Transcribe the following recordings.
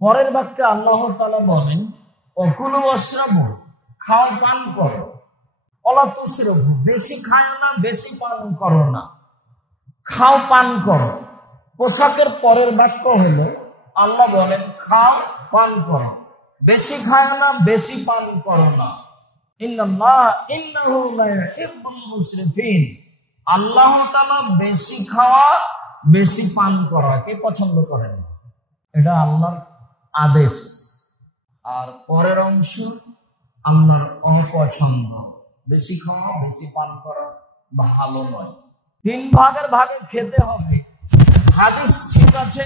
পরের বাক্যে আল্লাহ তাআলা বলেন, অকুলু ওয়াশরাবু, খাও পান করো, ওয়ালা তুসরিফু, বেশি খাও না, বেশি পান করো না, খাও পান করো। পোশাকের পরের বাক্য হলো আল্লাহ বলেন খাও পান করো, বেশি খাও না, বেশি পান করো না। ইন্নাহু লা ইউহিব্বুল মুসরিফিন, আল্লাহ তাআলা বেশি খাওয়া বেশি পান করাকে পছন্দ করেন না, এটা আল্লাহর আদেশ। আর পরের অংশ আল্লাহর অপছন্দ, বেশি খাওয়া বেশি পান করা ভালো নয়। 3 ভাগের ভাগে খেতে হবে। হাদিস ঠিক আছে,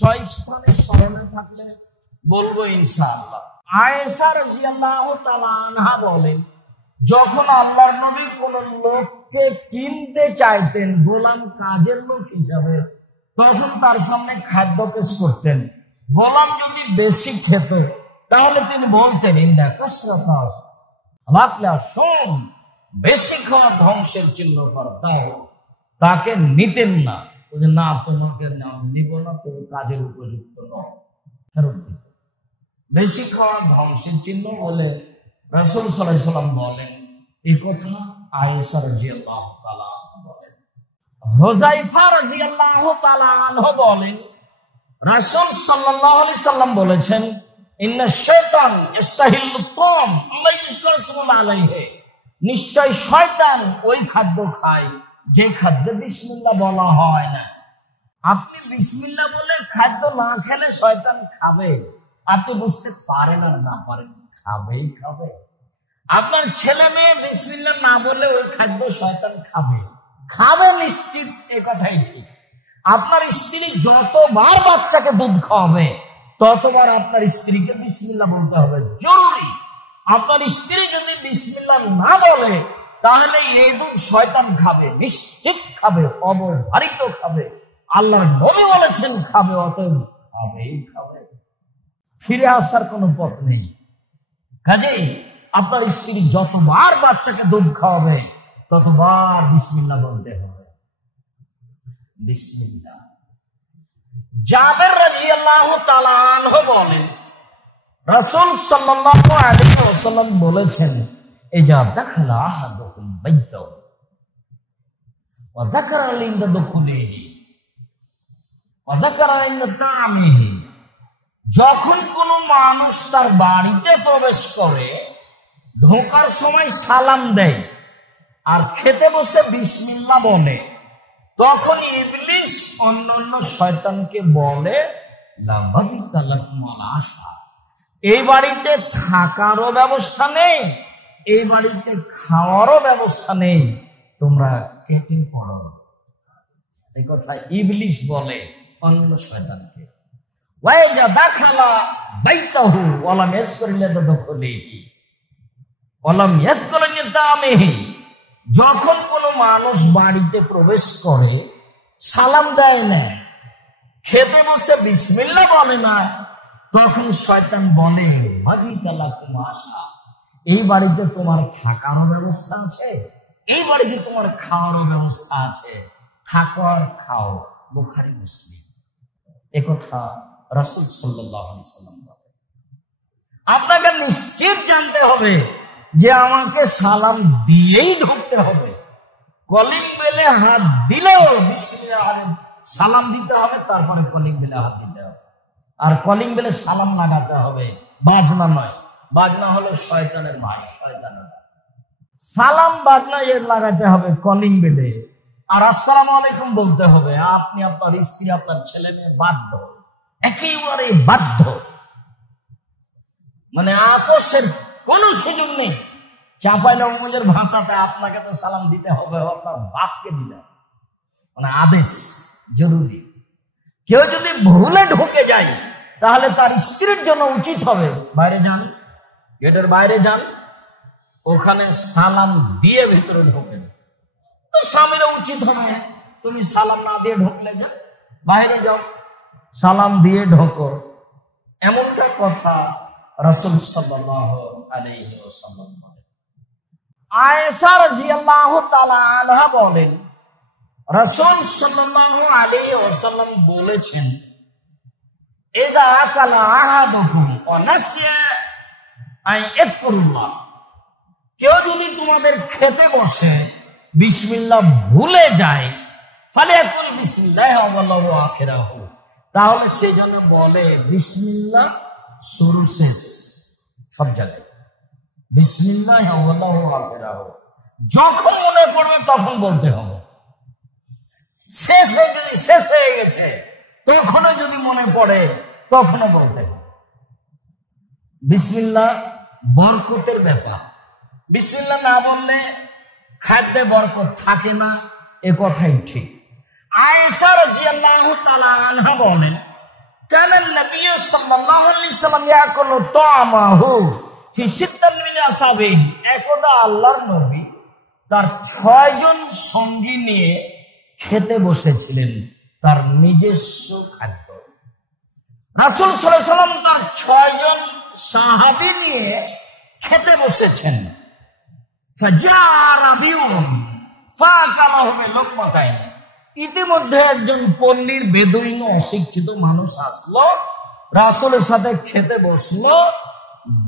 স্বস্থানে স্মরণে থাকলে বলবো ইনশাআল্লাহ। আয়েশা রাদিয়াল্লাহু তাআলা আনহা বলেন, যখন আল্লাহর নবী কোন লোককে কিনতে চাইতেন গোলাম কাজের লোক হিসাবে, তখন তার সামনে খাদ্য পেশ করতেন। গোলাম যদি বেশি খেত তাহলে তিনি বলতেন ইন্না কাসরাতা আলাকলা, শোন বেশি খাওয়া ধ্বংসের চিহ্ন, কর দাও। তাকে নিতেন না, না তোমাকে নিব না, তুমি কাজের উপযুক্ত নও, ফেরত দিত। বেশি খাওয়া ধ্বংসের চিহ্ন বলে রাসূল সাল্লাল্লাহু আলাইহি ওয়াসাল্লাম বলেন। এই কথা আয়েশা রাদিয়াল্লাহু তাআলা বলেন। হুযায়ফা রাদিয়াল্লাহু তাআলা আনহু বলেন, রাসূল সাল্লাল্লাহু আলাইহি ওয়াসাল্লাম বলেছেন, ইন্না শাইতান ইস্তাহিল্লু তাম লা ইউযকারু আলাইহি, নিশ্চয় শয়তান ওই খাদ্য খায় যে খাদ্যে বিসমিল্লাহ বলা হয় না। আপনি বিসমিল্লাহ বলে খাদ্য না খেলে শয়তান খাবে, আপনি বুঝতে পারেন আর না পারেন, খাবেই খাবে। আপনার ছেলে মেয়ে বিসমিল্লাহ না বলে ওই খাদ্য শয়তান খাবে, খাবে নিশ্চিত, এ কথাই ঠিক। আপনার স্ত্রী যতবার বাচ্চাকে দুধ খাওয়াবে ততবার আপনার স্ত্রীকে বিসমিল্লাহ বলতে হবে, জরুরি। আপনার স্ত্রী যদি বিসমিল্লাহ না বলে তাহলে এই দুধ শয়তান খাবে, নিশ্চিত খাবে, অবধারিত খাবে। আল্লাহর নবী বলেছেন খাবে, অতএব খাবেই খাবে, ফিরে আসার কোনো পথ নেই। কাজেই আপনার স্ত্রী যতবার বাচ্চাকে দুধ খাওয়াবে ততবার বিসমিল্লাহ বলতে হবে, বিসমিল্লাহ। জাবের রাদিয়াল্লাহু তাআলা আনহু বলেন, রাসূল সাল্লাল্লাহু আলাইহি ওয়াসাল্লাম বলেছেন, ইজা দাখালা আহাদুকুম বাইতাহু ওয়া যাকারা ইনদা দুখুলিহি ওয়া যাকারা ইনদা তাআমিহি, যখন কোন মানুষ তার বাড়িতে প্রবেশ করে ঢোকার সময় সালাম দেয় আর খেতে বসে বিসমিল্লাহ বলে, তখন ইবলিস অন্যান্য শয়তানকে বলে, লাবাবিতা লাকুম আল আশা, এই বাড়িতে থাকারও ব্যবস্থা নেই, এই বাড়িতে খাওয়ারও ব্যবস্থা নেই, তোমরা কেটে পড়ো। এই কথা ইবলিস বলে অন্য শয়তানকে। ওয়াইজা দাখালা বাইতাহু ওয়ালাম ইয়াজকুরিল্লাহ দাখুলিহি ওয়ালাম ইয়াজকুরিল্লাহ তাআমিহি, যখন কোন মানুষ বাড়িতে প্রবেশ করে সালাম দেয় না, খেতে বসে বিসমিল্লাহ বলে না, তখন শয়তান বলে, মাবিতা লাকুম আশা, এই বাড়িতে তোমার থাকারও ব্যবস্থা আছে, এই বাড়িতে তোমার খাওয়ারও ব্যবস্থা আছে, থাকো আর খাও। বুখারী মুসলিম। একথা রাসূল সাল্লাল্লাহু আলাইহি ওয়াসাল্লাম বলেন। আপনাকে নিশ্চিত জানতে হবে যে আমাকে সালাম দিয়েই ঢুকতে হবে। কলিং বেলে হাত দিলেও বিসমিল্লাহ সালাম দিতে হবে, তারপরে কলিং বেলে হাত দিতে হবে। আর কলিং বেলে সালাম লাগাতে হবে, বাজনা নয়। বাজনা হলো শয়তানের ভাই, শয়তানের সালাম বাজনা এর লাগাতে হবে কলিং বেলে। আর আসসালামু আলাইকুম বলতে হবে। আপনি, আপনার স্ত্রী, আপনার ছেলে মেয়ে বাধ্য, একেবারে বাধ্য, মানে আপোষের কোনো সুযোগ নেই। চাঁপাইনবাবগঞ্জের ভাষাতে আপনাকে তো সালাম দিতে হবে, আপনার বাপকে দিতে হবে, মানে আদেশ, জরুরি। কেউ যদি ভুলে ঢুকে যায় তাহলে তার স্ত্রীর জন্য উচিত হবে বাইরে যান, গেটের বাইরে যান, ওখানে সালাম দিয়ে ভিতরে ঢোকেন। তো স্বামীরা উচিত হবে, তুমি সালাম না দিয়ে ঢুকলে যা, বাইরে যাও, সালাম দিয়ে ঢোকো। এমনটা কথা রাসূল সাল্লাল্লাহু আলাইহি ওয়াসাল্লাম বলেন। আয়েশা রাদিয়াল্লাহু তাআলা আনহা বলেন, রাসূল সাল্লাল্লাহু আলাইহি ওয়াসাল্লাম বলেছেন, ইযা আকালা আহাদুকুম ওয়া নাসিয়া আন ইয়াযকুরুল্লাহ, কেউ যদি তোমাদের খেতে বসে বিসমিল্লাহ ভুলে যায়, ফালিয়াকুল বিসমিল্লাহি আওয়ালাহু ওয়া আখিরাহু, তাহলে সে যেন বলে বিসমিল্লাহ শুরু শেষ সব জায়গায়, বিসমিল্লাহি আওয়ালাহু ওয়া আখিরাহু। যখন মনে পড়বে তখন বলতে হবে, শেষ হয়ে গেছে তখনও যদি মনে পড়ে তখনও বলতে হবে। বিসমিল্লাহ বরকতের ব্যাপার, বিসমিল্লাহ না বললে খাদ্যে বরকত থাকে না, এ কথাই ঠিক। আয়েশা রাদিয়াল্লাহু তাআলা আনহা বলেন, কানা নবী সাল্লাল্লাহু আলাইহি ওয়াসাল্লাম ইয়াকুলু তা'মাহু ফি সিত্তান মিন আসহাবিহি, একদা আল্লাহর নবী তার 6 জন সঙ্গী নিয়ে খেতে বসেছিলেন, তার নিজস্ব খাদ্য। রাসূল সাল্লাল্লাহু আলাইহি ওয়াসাল্লাম তার 6 জন সাহাবী নিয়ে খেতে বসেছেন। ইতিমধ্যে একজন পল্লীর বেদুইন অশিক্ষিত মানুষ আসলো, রাসূলের সাথে খেতে বসলো।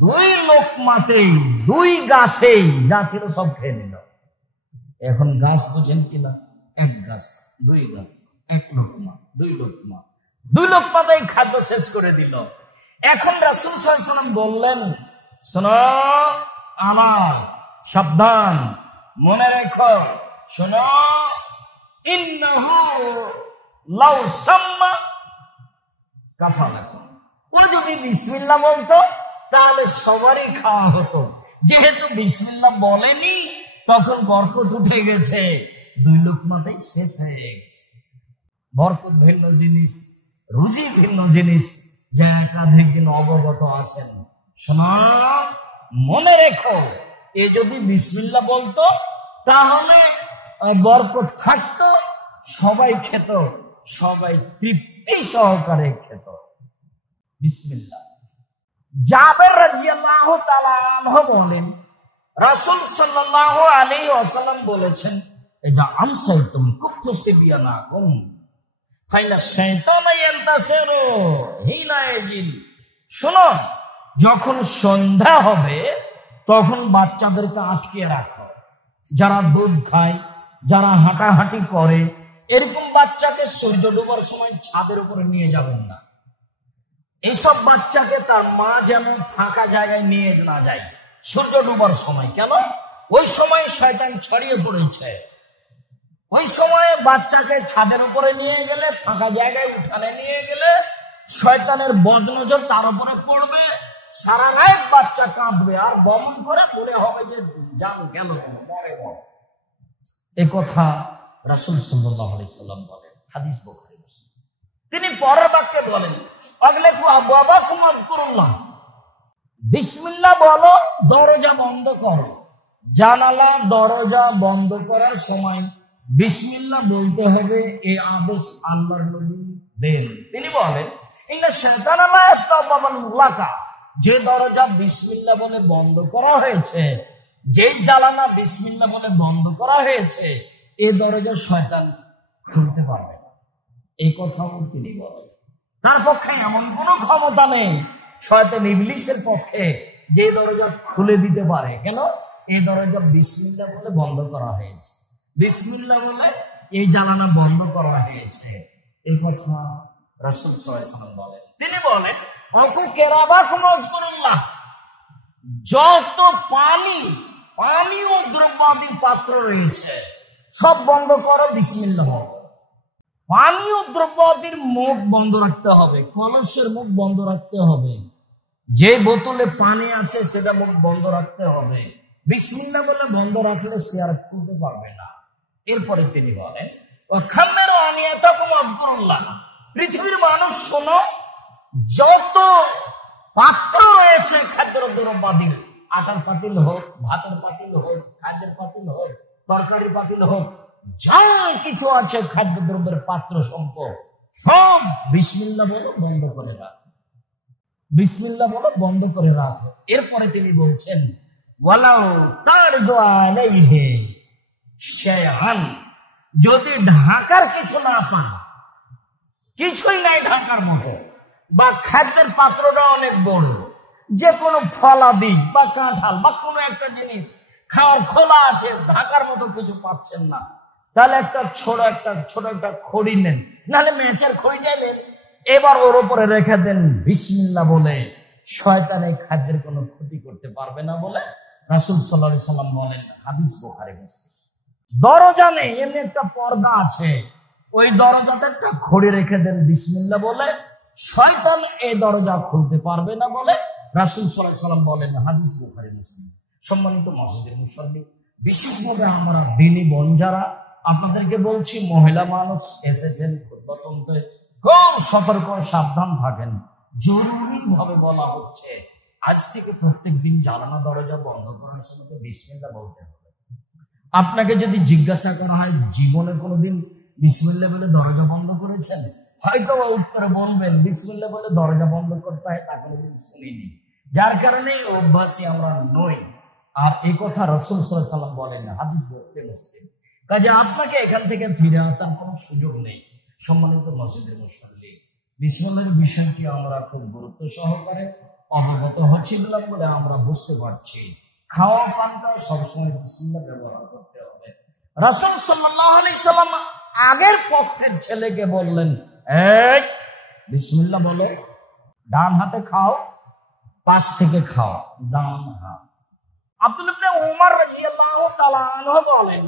2 লোকমাতেই 2 গাছেই যা ছিল সব খেয়ে নিল। এখন গাছ বুঝেন কিনা, 1 গাছ 2 গাছ, 1 লোকমা 2 লোকমা, 2 লোকমাতেই খাদ্য শেষ করে দিল। এখন রাসূল সাল্লাল্লাহু আলাইহি ওয়াসাল্লাম বললেন, শোনো আমার, সাবধান, মনে রেখো, শোনো, ইন্নাহু লাউ সাম্মা কাফালাকুম, ও যদি বিসমিল্লাহ বলতো তাহলে সবারই খাওয়া হতো। যেহেতু বিসমিল্লাহ বলেনি তখন বরকত উঠে গেছে, 2 লোকমাতেই শেষ হয়ে গেছে। বরকত ভিন্ন জিনিস, রুজি ভিন্ন জিনিস, যা একাধিক দিন অবগত আছেন। শোনো, মনে রেখো, এ যদি বিসমিল্লাহ বলতো তাহলে বরকত থাকতো, সবাই খেত, সবাই তৃপ্তি সহকারে খেত। বিসমিল্লাহ। জাবের রাদিয়াল্লাহু তাআলা আনহু বলেন, রাসূল সাল্লাল্লাহু আলাইহি ওয়াসাল্লাম বলেছেন, ইজা আমসাইতুম কুফতু সিবিয়ানাকুম ফাইনা শাইতানা ইয়ান্তাসিরু হিনা ইয়াজিল। শোনো, যখন সন্ধ্যা হবে তখন বাচ্চাদেরকে আটকে রাখো, যারা দুধ খায়, যারা হাঁটাহাঁটি করে, এরকম বাচ্চাকে সূর্য ডোবার সময় ছাদের উপরে নিয়ে যাবেন না। এইসব বাচ্চাকে তার মা যেন ফাঁকা জায়গায় নিয়ে না যায় সূর্য ডোবার সময়। কেন? ওই সময় শয়তান ছড়িয়ে পড়েছে। ওই সময়ে বাচ্চাকে ছাদের উপরে নিয়ে গেলে, ফাঁকা জায়গায় উঠানে নিয়ে গেলে শয়তানের বদনজর তার উপরে পড়বে, সারা রাত বাচ্চা কাঁদবে আর বমন করে মনে হবে যে জান গেল, মরে মরে। এ কথা রাসূল সাল্লাল্লাহু আলাইহি সাল্লাম বলেন, হাদিস বুখারী মুসলিম। তিনি পরের বাক্যে বলেন, আগলাকু আবওয়াবাকুম আযকুরুল্লাহ, বিসমিল্লাহ বলো, দরজা বন্ধ করো। জানালা দরজা বন্ধ করার সময় বিসমিল্লাহ বলতে হবে, এই আদেশ আল্লাহর নবী দেন। তিনি বলেন, ইন্না শাইতানা লা ইয়াফতাহু বাবাল মুগলাকা, যে দরজা বিসমিল্লাহ বলে বন্ধ করা হয়েছে, যে জানালা বিসমিল্লাহ বলে বন্ধ করা হয়েছে, এই দরজা শয়তান খুলতে পারবে না। এই কথাও তিনি বলেন। তার পক্ষে এমন কোনো ক্ষমতা নেই শয়তান ইবলিসের পক্ষে যে দরজা খুলে দিতে পারে। কেন? এই দরজা বিসমিল্লাহ বলে বন্ধ করা হয়েছে, বিসমিল্লাহ বলে এই জানালা বন্ধ করা হয়েছে। এই কথা রাসূল সাল্লাল্লাহু আলাইহি ওয়াসাল্লাম বলেন। তিনি বলেন, অকু কেরাবাকুম আযকুরুল্লাহ, যত পানি ও দ্রব্যাদির পাত্র রয়েছে সব বন্ধ করো, বিসমিল্লাহ বলো। পানি ও দ্রব্যাদির মুখ বন্ধ রাখতে হবে, কলসের মুখ বন্ধ রাখতে হবে, যে বোতলে পানি আছে সেটা মুখ বন্ধ রাখতে হবে। বিসমিল্লাহ বলে বন্ধ রাখলে সে আর খুলতে পারবে না। এরপরে তিনি বলেন, ওয়াখাম্মিরু আনিয়াতাকুম আযকুরুল্লাহ, পৃথিবীর মানুষ শোনো, যত পাত্র রয়েছে খাদ্য দ্রব্যাদির, আটার পাতিল হোক, ভাতের পাতিল হোক, খাদ্যের পাতিল হোক, তরকারি পাতিল হোক, যা কিছু আছে খাদ্য দ্রব্যের পাত্র সম্পদ, সব বিসমিল্লাহ বলো বন্ধ করে রাখো, বিসমিল্লাহ বলো বন্ধ করে রাখো। এরপরে তিনি বলছেন, ওয়ালাউ তারদু আলাইহি শাইআন, যদি ঢাকার কিছু না পান, কিছুই নাই ঢাকার মতো, বা খাদ্যের পাত্রটা অনেক বড়, যে কোনো ফলাদি বা কাঁঠাল বা কোনো একটা জিনিস খাওয়ার খোলা আছে, ঢাকার মতো কিছু পাচ্ছেন না, তাহলে একটা ছোট একটা খড়ি নেন, নাহলে মেচার খড়িটা নেন, এবার ওর উপরে রেখে দেন বিসমিল্লাহ বলে, শয়তান এই খাদ্যের কোনো ক্ষতি করতে পারবে না বলে রাসূল সাল্লাল্লাহু আলাইহি সাল্লাম বলেন। হাদিস বুখারী মুসলিম। দরজা নেই, এমনি একটা পর্দা আছে, ওই দরজাতে একটা খড়ি রেখে দেন বিসমিল্লাহ বলে, শয়তান এই দরজা খুলতে পারবে না বলে রাসূল সাল্লাল্লাহু আলাইহি সাল্লাম বলেন। হাদিস বুখারী মুসলিম। সম্মানিত মসজিদের মুসল্লি, বিশেষভাবে আমরা দিনী বোন যারা, আপনাদেরকে বলছি, মহিলা মানুষ এসেছেন খুতবা শুনতে, খুব সতর্ক সাবধান থাকেন। জরুরি ভাবে বলা হচ্ছে, আজ থেকে প্রত্যেক দিন জানালা দরজা বন্ধ করার সময় বিসমিল্লাহ বলতে হবে। আপনাকে যদি জিজ্ঞাসা করা হয় জীবনে কোনোদিন বিসমিল্লাহ বলে দরজা বন্ধ করেছেন, হয়তো উত্তরে বলবেন বিসমিল্লাহ বলে দরজা বন্ধ করতে হয় তা কোনোদিন শুনিনি, যার কারণে অভ্যাসী আমরা নই। আর এই কথা রাসূল সাল্লাল্লাহু আলাইহি সাল্লাম বলেন, হাদিস বুখারী মুসলিম। কাজে আপনাকে এখান থেকে ফিরে আসার কোনো সুযোগ নেই। সম্মানিত মসজিদের মুসল্লি, বিসমিল্লাহর বিষয়টি আমরা খুব গুরুত্ব সহকারে অবগত হচ্ছিলাম বলে আমরা বুঝতে পারছি, খাওয়া পানটা সবসময় বিসমিল্লাহ ব্যবহার করতে হবে। রাসূল সাল্লাল্লাহু আলাইহি সাল্লাম আগের পক্ষের ছেলেকে বললেন, এই বিসমিল্লাহ বলো, ডান হাতে খাও, পাশ থেকে খাও, ডান হাত। আব্দুল্লাহ ইবনে উমর রাদিয়াল্লাহু তাআলা আনহু বলেন,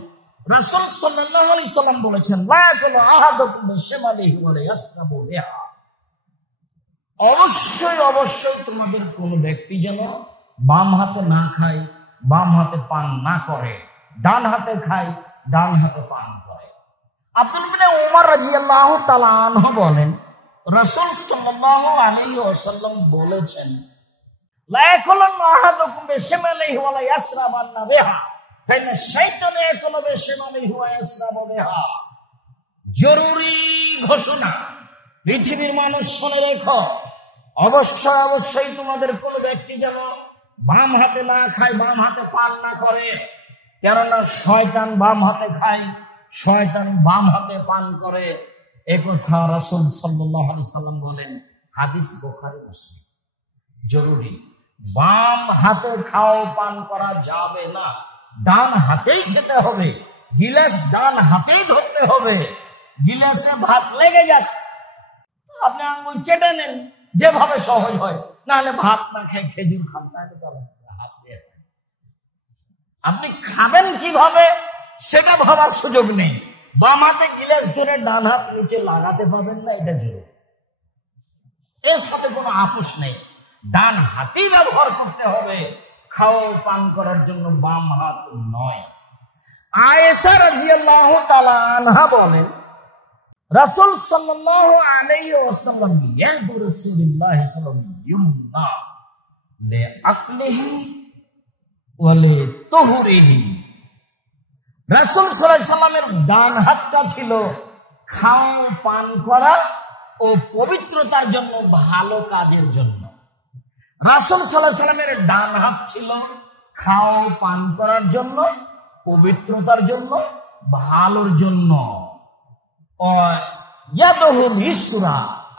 রাসূল সাল্লাল্লাহু আলাইহি সাল্লাম বলেছেন, লা ইয়াকুলু আহাদুকুম বিশিমালিহি ওয়া লা ইয়াশরাবু বিহা। অবশ্যই তোমাদের কোন ব্যক্তি যেন বাম হাতে না খায়, বাম হাতে পান না করে, ডান হাতে খায়, ডান হাতে পান করে। আব্দুল্লাহ ইবনে উমর রাদিয়াল্লাহু তাআলা আনহু বলেন, রাসূল সাল্লাল্লাহু আলাইহি ওয়াসাল্লাম বলেছেন, লা ইয়াকুলু আহাদুকুম বিশিমালিহি ওয়া লা ইয়াশরাবান্না বিহা ফাইন্না শাইতানা ইয়াকুলু বিশিমালিহি ওয়া ইয়াশরাবু বিহা। জরুরি ঘোষণা, পৃথিবীর মানুষ শুনে রেখো, অবশ্যই তোমাদের কোন ব্যক্তি যেন বাম হাতে না খায়, বাম হাতে পান না করে, কেননা শয়তান বাম হাতে খায়, শয়তান বাম হাতে পান করে। একথা রাসূল সাল্লাল্লাহু আলাইহি সাল্লাম বলেন। হাদিস বুখারী মুসলিম। জরুরি, বাম হাতে খাও পান করা যাবে না, ডান হাতেই খেতে হবে, গিলাস ডান হাতেই ধরতে হবে। গিলাসে ভাত লেগে যাক, আপনি আঙ্গুল চেটে নেন, যেভাবে সহজ হয়, নাহলে ভাত না খেয়ে খেজুর খান, তাহলে তো হাত দিয়ে আপনি খাবেন কিভাবে সেটা ভাবার সুযোগ নেই। বাম হাতে গিলাস ধরে ডান হাত নিচে লাগাতে পাবেন না, এটা জরুরি, এর সাথে কোনো আপোষ নেই। ডান হাতেই ব্যবহার করতে হবে খাওয়া পান করার জন্য, বাম হাত নয়। আয়েশা রাদিয়াল্লাহু তাআলা আনহা বলেন, রাসূল সাল্লাল্লাহু আলাইহি ওয়াসাল্লাম ইয়াদু রাসূলুল্লাহ সাল্লাল্লাহু আলাইহি ওয়াসাল্লাম ইয়ুমনা লিআকলিহি ওয়া লিতুহরিহি। রাসূল সাল্লাল্লাহু আলাইহি ওয়াসাল্লামের ডান হাতটা ছিল খাওয়া পান করা ও পবিত্রতার জন্য, ভালো কাজের জন্য। রাসূল সাল্লাল্লাহু আলাইহি ওয়াসাল্লামের ডান হাত ছিল খাওয়া পান করার জন্য, পবিত্রতার জন্য, ভালোর জন্য।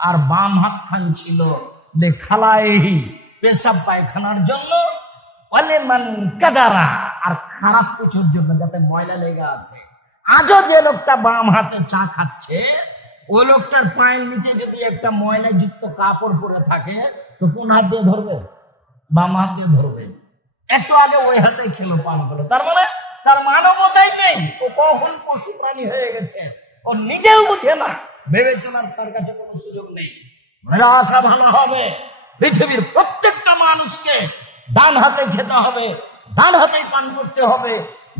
আর বাম হাত খান ছিল খালাইহি, পেশাব পায়খানার জন্য, আর খারাপ কিছুর জন্য, যাতে ময়লা লেগে আছে। আজও যে লোকটা বাম হাতে চা খাচ্ছে, ওই লোকটার পায়ের নিচে যদি একটা ময়লা যুক্ত কাপড় পরে থাকে, তো কোন হাত দিয়ে ধরবে? বাম হাত দিয়ে ধরবে। একটু আগে ওই হাতে খেলো, পান করলো, তার মানে তার মানবতাই নেই, ও কখন পশু প্রাণী হয়ে গেছে ও নিজেও বুঝে না, বিবেচনার তার কাছে কোনো সুযোগ নেই। রাখা ভালো হবে, পৃথিবীর প্রত্যেকটা মানুষকে ডান হাতে খেতে হবে, ডান হাতেই পান করতে হবে,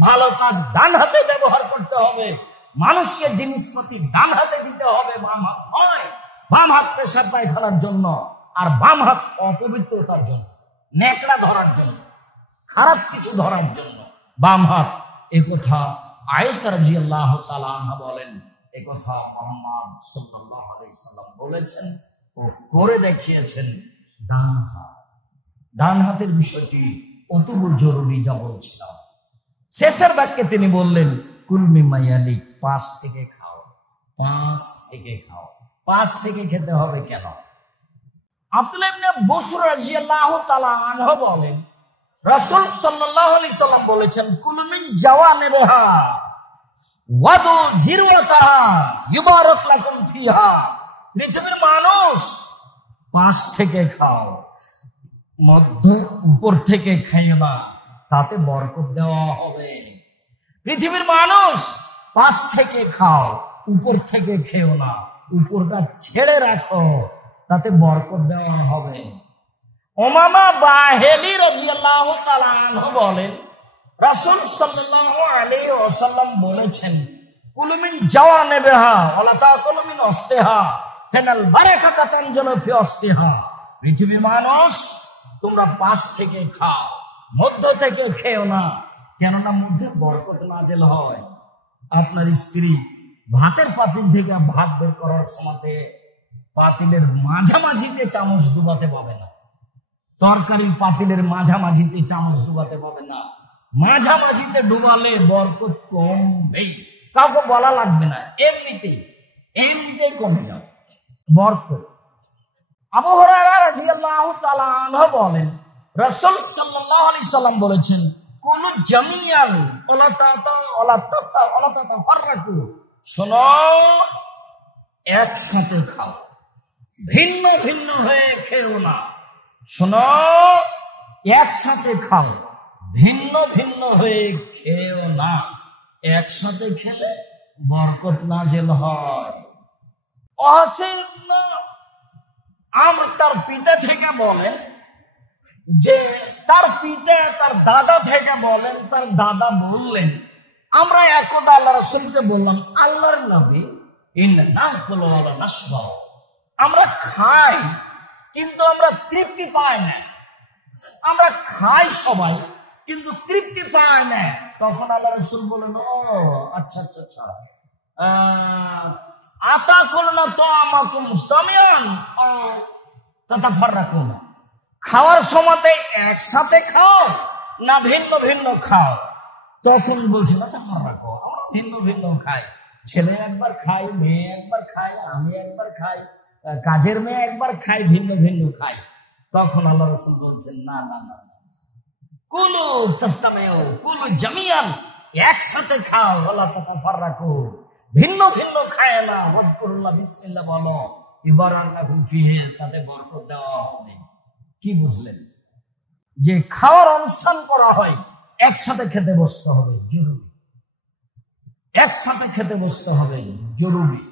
ভালো কাজ ডান হাতে ব্যবহার করতে হবে, মানুষকে জিনিসপত্র ডান হাতে দিতে হবে, বাম হাত নয়। বাম হাত পেশাব পায়খানার জন্য, আর বাম হাত অপবিত্রতার জন্য, নেকড়া ধরার জন্য, খারাপ কিছু ধরার জন্য বাম হাত। একথা আয়েশা রাদিয়াল্লাহু তাআলা আনহা বলেন, একথা মুহাম্মদ সাল্লাল্লাহু আলাইহি সাল্লাম বলেছেন ও করে দেখিয়েছেন। ডান হাতের বিষয়টি অতীব জরুরি, যা বলছিলাম। শেষের বাক্যে তিনি বললেন, কুল মিম্মা ইয়ালিক, পাশ থেকে খাও, পাশ থেকে খাও। পাশ থেকে খেতে হবে কেন? আব্দুল্লাহ ইবনে বুসর রাদিয়াল্লাহু তাআলা আনহু বলেন, রাসূল সাল্লাল্লাহু আলাইহি সাল্লাম বলেছেন, কুলু মিন জাওয়ানিবিহা ওয়াদু জিরওয়াতাহা ইউবারাক লাকুম ফিহা। পৃথিবীর মানুষ পাশ থেকে খাও, মধ্য উপর থেকে খাইও না, তাতে বরকত দেওয়া হবে। পৃথিবীর মানুষ পাশ থেকে খাও, উপর থেকে খেও না, উপরটা ছেড়ে রাখো, তাতে বরকত দেওয়া হবে। উমামা বাহিলি রাদিয়াল্লাহু তাআলা আনহু বলেন, রাসূল সাল্লাল্লাহু আলাইহি ওয়াসাল্লাম বলেছেন, কুলু মিন জাওয়ানিবিহা ওয়ালা তাকুলু মিন ওয়াসতিহা ফাইনাল বারাকাতা তানজিলু ফি ওয়াসতিহা। পৃথিবীর মানুষ তোমরা পাশ থেকে খাও, মধ্য থেকে খেও না, কেননা মধ্যে বরকত নাযিল হয়। আপনার স্ত্রী ভাতের পাতিল থেকে ভাত বের করার সময় পাতিলের মাঝামাঝিতে চামচ ডুবাতে পাবে না, তরকারির পাতিলের মাঝামাঝিতে চামচ ডুবাতে পাবে না। মাঝামাঝিতে ডুবালে বরকত কমবেই, কাউকে বলা লাগবে না, এমনিতেই কমে যাবে বরকত। আবু হুরায়রা রাদিয়াল্লাহু তাআলা আনহু বলেন, রাসূল সাল্লাল্লাহু আলাইহি সাল্লাম বলেছেন, কুলু জামিয়ান ওয়ালা তাতাফাররাকু। শোনো, একসাথে খাও, ভিন্ন ভিন্ন হয়ে খেও না। শোনো, একসাথে খাও, ভিন্ন ভিন্ন হয়ে খেও না। একসাথে খেলে বরকত নাযিল হয়। আমরা তার পিতা থেকে বলেন যে তার পিতা তার দাদা থেকে বলেন, তার দাদা বললেন, আমরা একদা আল্লাহ রাসূলকে বললাম, আল্লাহর নবী, ইন্নাকুলু ওয়া নাশবা, আমরা খাই কিন্তু আমরা তৃপ্তি পাই না। আমরা খাই সবাই কিন্তু তৃপ্তি পাই না। তখন আল্লাহ রাসূল বললেন, ও আচ্ছা আচ্ছা আচ্ছা, আতাকুলনা তাআমাকুম মুস্তামিয়ান ও তাতাফাররাকুন। খাওয়ার সময় একসাথে খাও না ভিন্ন ভিন্ন খাও? তখন বলছে না তাতাফাররাকু, আমরা ভিন্ন ভিন্ন খাই। ছেলে একবার খাই, মেয়ে একবার খাই, আমি একবার খাই, কাজের মেয়ে একবার খাই, ভিন্ন ভিন্ন খাই। তখন আল্লাহ রাসূল বলছেন, না না না, কুলু তাসতামিউ কুলু জামিয়ান, একসাথে খাও, ওয়ালা তাতাফাররাকু, ভিন্ন ভিন্ন খায় না। ওয়াজকুরুল্লাহ, বিসমিল্লাহ বলো, ইউবারাকুম ফিহি, তাতে বরকত দেওয়া হবে। কি বুঝলেন? যে খাওয়ার অনুষ্ঠান করা হয়, একসাথে খেতে বসতে হবে, জরুরি। একসাথে খেতে বসতে হবে, জরুরি।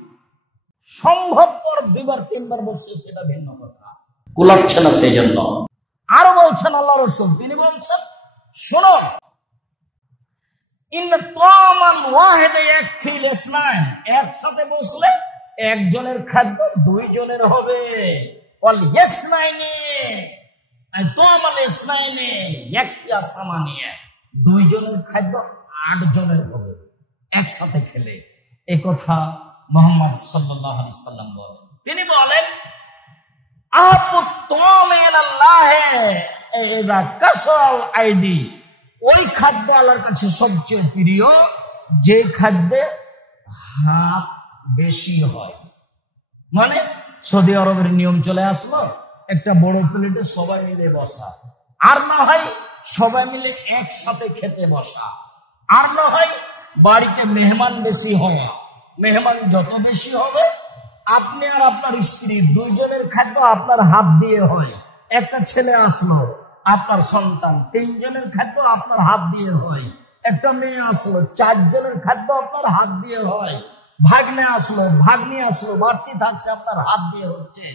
সম্ভবপর 2বার 3বার বসছে, সেটা ভিন্ন কথা, কুলাচ্ছে না সেই জন্য। আরো বলছেন আল্লাহ রাসূল, তিনি বলছেন, শোনো, ইন্না তাআমান ওয়াহিদা ইয়াকফি লিসনাইন, একসাথে বসলে একজনের খাদ্য 2 জনের হবে। ওয়াল ইয়াসনাইনি তাআমান ইসনাইনি ইয়াকফি সামানিয়া, 2 জনের খাদ্য 8 জনের হবে একসাথে খেলে। এই কথা মুহাম্মদ সাল্লাল্লাহু আলাইহি সাল্লাম বলেন। তিনি বলেন, আহাব্বুত তাআমি ইলাল্লাহ ইযা কাসাল আইদি, ওই খাদ্য আল্লাহর কাছে সবচেয়ে প্রিয় যে খাদ্যে হাত বেশি হয়। মানে সৌদি আরবের নিয়ম চলে আসলো, একটা বড় প্লেটে সবাই মিলে বসা, আর না হয় সবাই মিলে একসাথে খেতে বসা, আর না হয় বাড়িতে মেহমান বেশি হওয়া। মেহমান যত বেশি হবে, আপনি আর আপনার স্ত্রী 2 জনের খাদ্য আপনার হাত দিয়ে হয়। একটা ছেলে আসলো, আপনার সন্তান, 3 জনের খাদ্য আপনার হাত দিয়ে হয়। একটা মেয়ে আসলো, 4 জনের খাদ্য আপনার হাত দিয়ে হয়। ভাগ্নে আসলো, ভাগ্নি আসলো, বাড়তি থাকছে, আপনার হাত দিয়ে হচ্ছে।